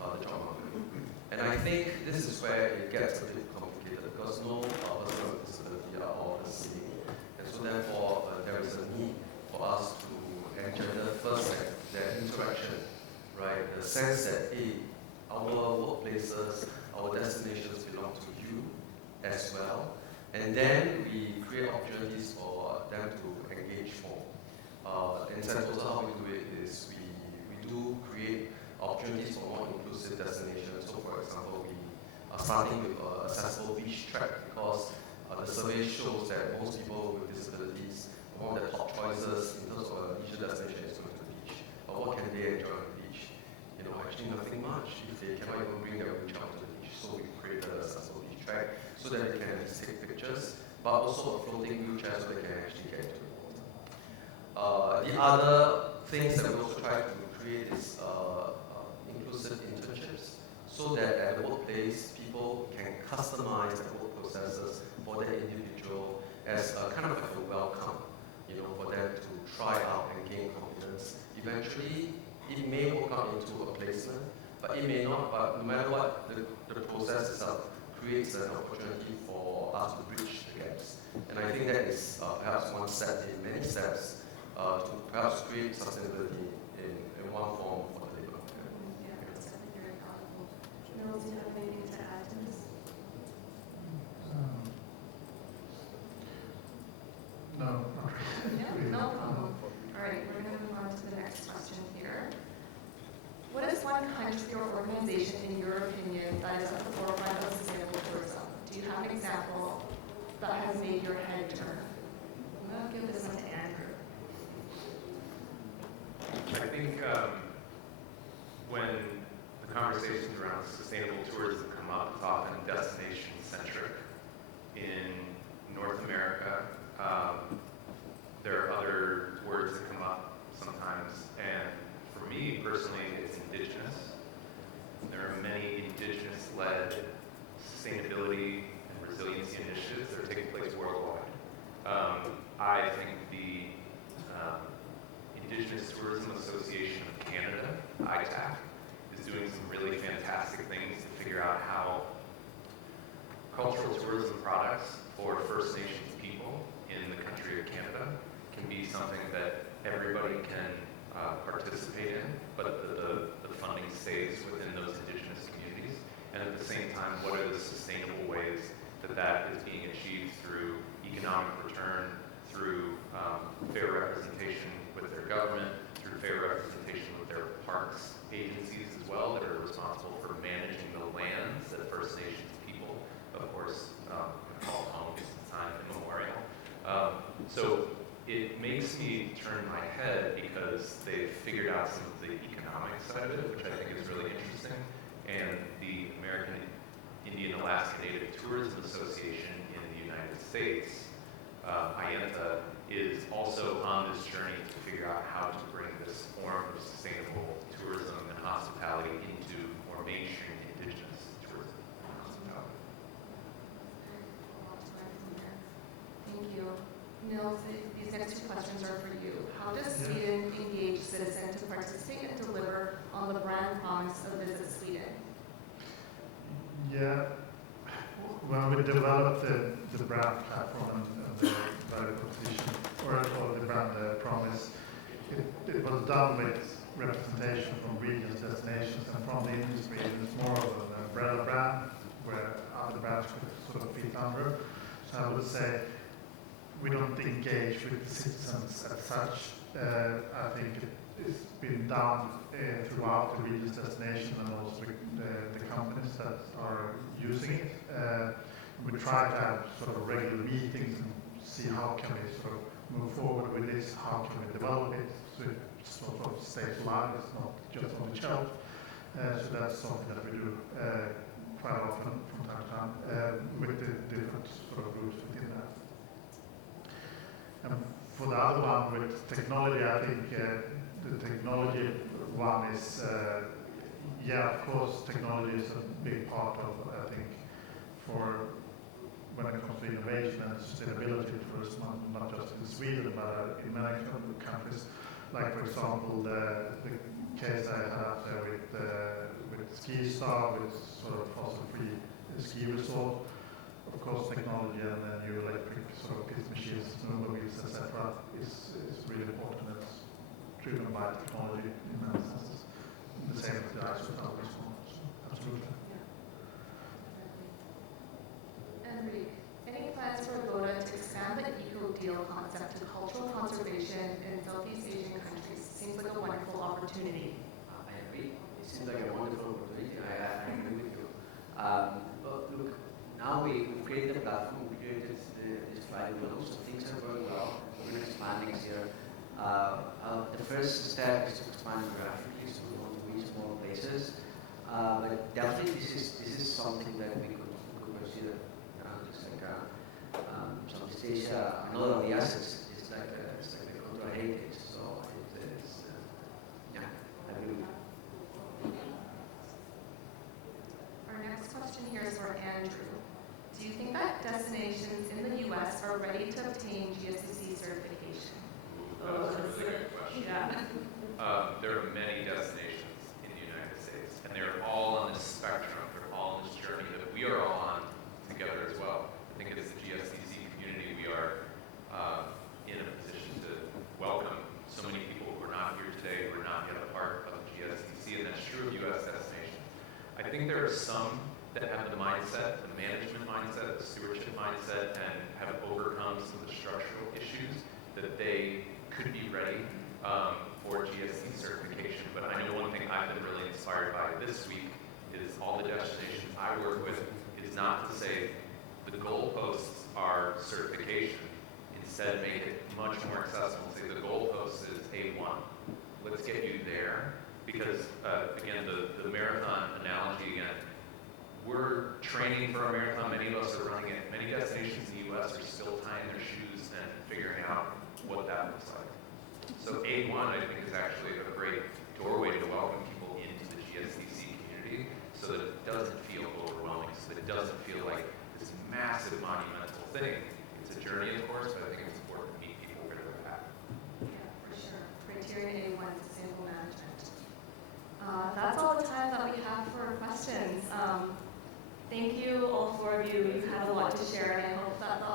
the job market. And I think this is where it gets a bit complicated because no person with disability are all the same. And so therefore, there is a need for us to engender first that interaction, right? The sense that, hey, our workplaces, our destinations belong to you as well. And then we create opportunities for them to engage more. In Sentosa, how we do it is we do create opportunities for more inclusive destinations. So for example, we are starting with an accessible beach track because the survey shows that most people with disabilities, one of the top choices in terms of a leisure destination is going to the beach. But what can they enjoy on the beach? You know, actually nothing much if they cannot even bring their wheelchair to the beach. So we create an accessible beach track so that they can take pictures, but also a floating wheelchair so they can actually get into the water. The other things that we also try to create is inclusive internships so that at the workplace people can customize their work processes for their individual as a kind of like a welcome, you know, for them to try out and gain confidence. Eventually, it may work out into a placement, but it may not, but no matter what, the process itself creates an opportunity for us to bridge the gaps. And I think that is perhaps one step in many steps to perhaps create sustainability in one form for the labor market. Yeah, that's definitely very powerful. Nils, do you have anything to add to this? No, No problem. All right, we're going to move on to the next question here. What is one country or organization, in your opinion, that is at the forefront of sustainable tourism? Do you have an example that has made your head turn? I'm going to give this one to Andrew. I think when the conversations around sustainable tourism come up, it's often destination-centric. In North America, there are other words that come up sometimes, and for me personally, it's indigenous. There are many indigenous-led sustainability and resiliency initiatives that are taking place worldwide. I think the Indigenous Tourism Association of Canada, ITAC, is doing some really fantastic things to figure out how cultural tourism products for First Nations people in the country of Canada can be something that everybody can participate in, but the funding stays within those Indigenous communities. And at the same time, what are the sustainable ways that that is being achieved through economic return, through fair representation with their government, through fair representation with their parks agencies as well that are responsible for managing the lands that First Nations people, of course, call home since time immemorial. So it makes me turn my head because they've figured out some of the economic side of it, which I think is really interesting. And the American Indian Alaska Native Tourism Association in the United States, IANTA, is also on this journey to figure out how to bring this form of sustainable tourism and hospitality into more mainstream indigenous tourism and hospitality. Thank you. Nils, these next two questions are for you. How does Sweden engage citizens to participate and deliver on the brand promise of Visit Sweden? Yeah, when we developed the brand platform and the value proposition, or the brand promise, it was done with representation from regions, destinations, and from the industry. It's more of an umbrella brand where other brands could sort of fit under. So I would say we don't engage with the citizens as such. I think it's been done throughout the region's destination and also the companies that are using it. We try to have sort of regular meetings and see how can we sort of move forward with this, how can we develop it so it sort of stays alive, it's not just on the shelf. So that's something that we do quite often from time to time with the different sort of groups within that. And for the other one with technology, I think the technology one is, of course, technology is a big part of, I think, for when it comes to innovation and sustainability tourism, not just in Sweden, but in many countries. Like, for example, the case I had out there with Ski Star, with sort of fossil-free ski resort. Of course, technology and new electric sort of pit machines, snowmobiles, etc., is really important. It's driven by technology in many senses. The same with the ice hotel resort. Absolutely. Enric, any plans for Agoda to expand the eco-deal concept to cultural conservation in Southeast Asian countries? Seems like a wonderful opportunity. I agree. It seems like a wonderful opportunity. I agree with you. But look, now we've created a platform, we created this flywheel, so things are going well. We're expanding here. The first step is to expand geographically, so we want to reach more places. But definitely, this is something that we could consider. It's like Southeast Asia, not only assets, it's like the cultural heritage. So it's I agree with you. Our next question here is for Andrew. Do you think that destinations in the U.S. are ready to obtain GSTC certification? That's a really good question. Yeah. There are many destinations in the United States, and they're all on this spectrum. They're all on this journey that we are all on together as well. I think as the GSTC community, we are in a position to welcome so many people who are not here today, who are not yet a part of GSTC, and that's true of U.S. destinations. I think there are some that have the mindset, the management mindset, the stewardship mindset, and have overcome some of the structural issues that they could be ready for GST certification. But I know one thing I've been really inspired by this week is all the destinations I work with is not to say the goalposts are certification. Instead, make it much more accessible. Say the goalpost is A1. Let's get you there. Because, again, the marathon analogy again, we're training for a marathon. Many of us are running it. Many destinations in the U.S. are still tying their shoes and figuring out what that looks like. So A1, I think, is actually a great doorway to welcome people into the GSTC community so that it doesn't feel overwhelming, so that it doesn't feel like this massive monumental thing. It's a journey, of course, but I think it's important to meet people where they're at. Yeah, for sure. Criteria A1 is sustainable management. That's all the time that we have for questions. Thank you, all four of you. You've had a lot to share, and I hope that the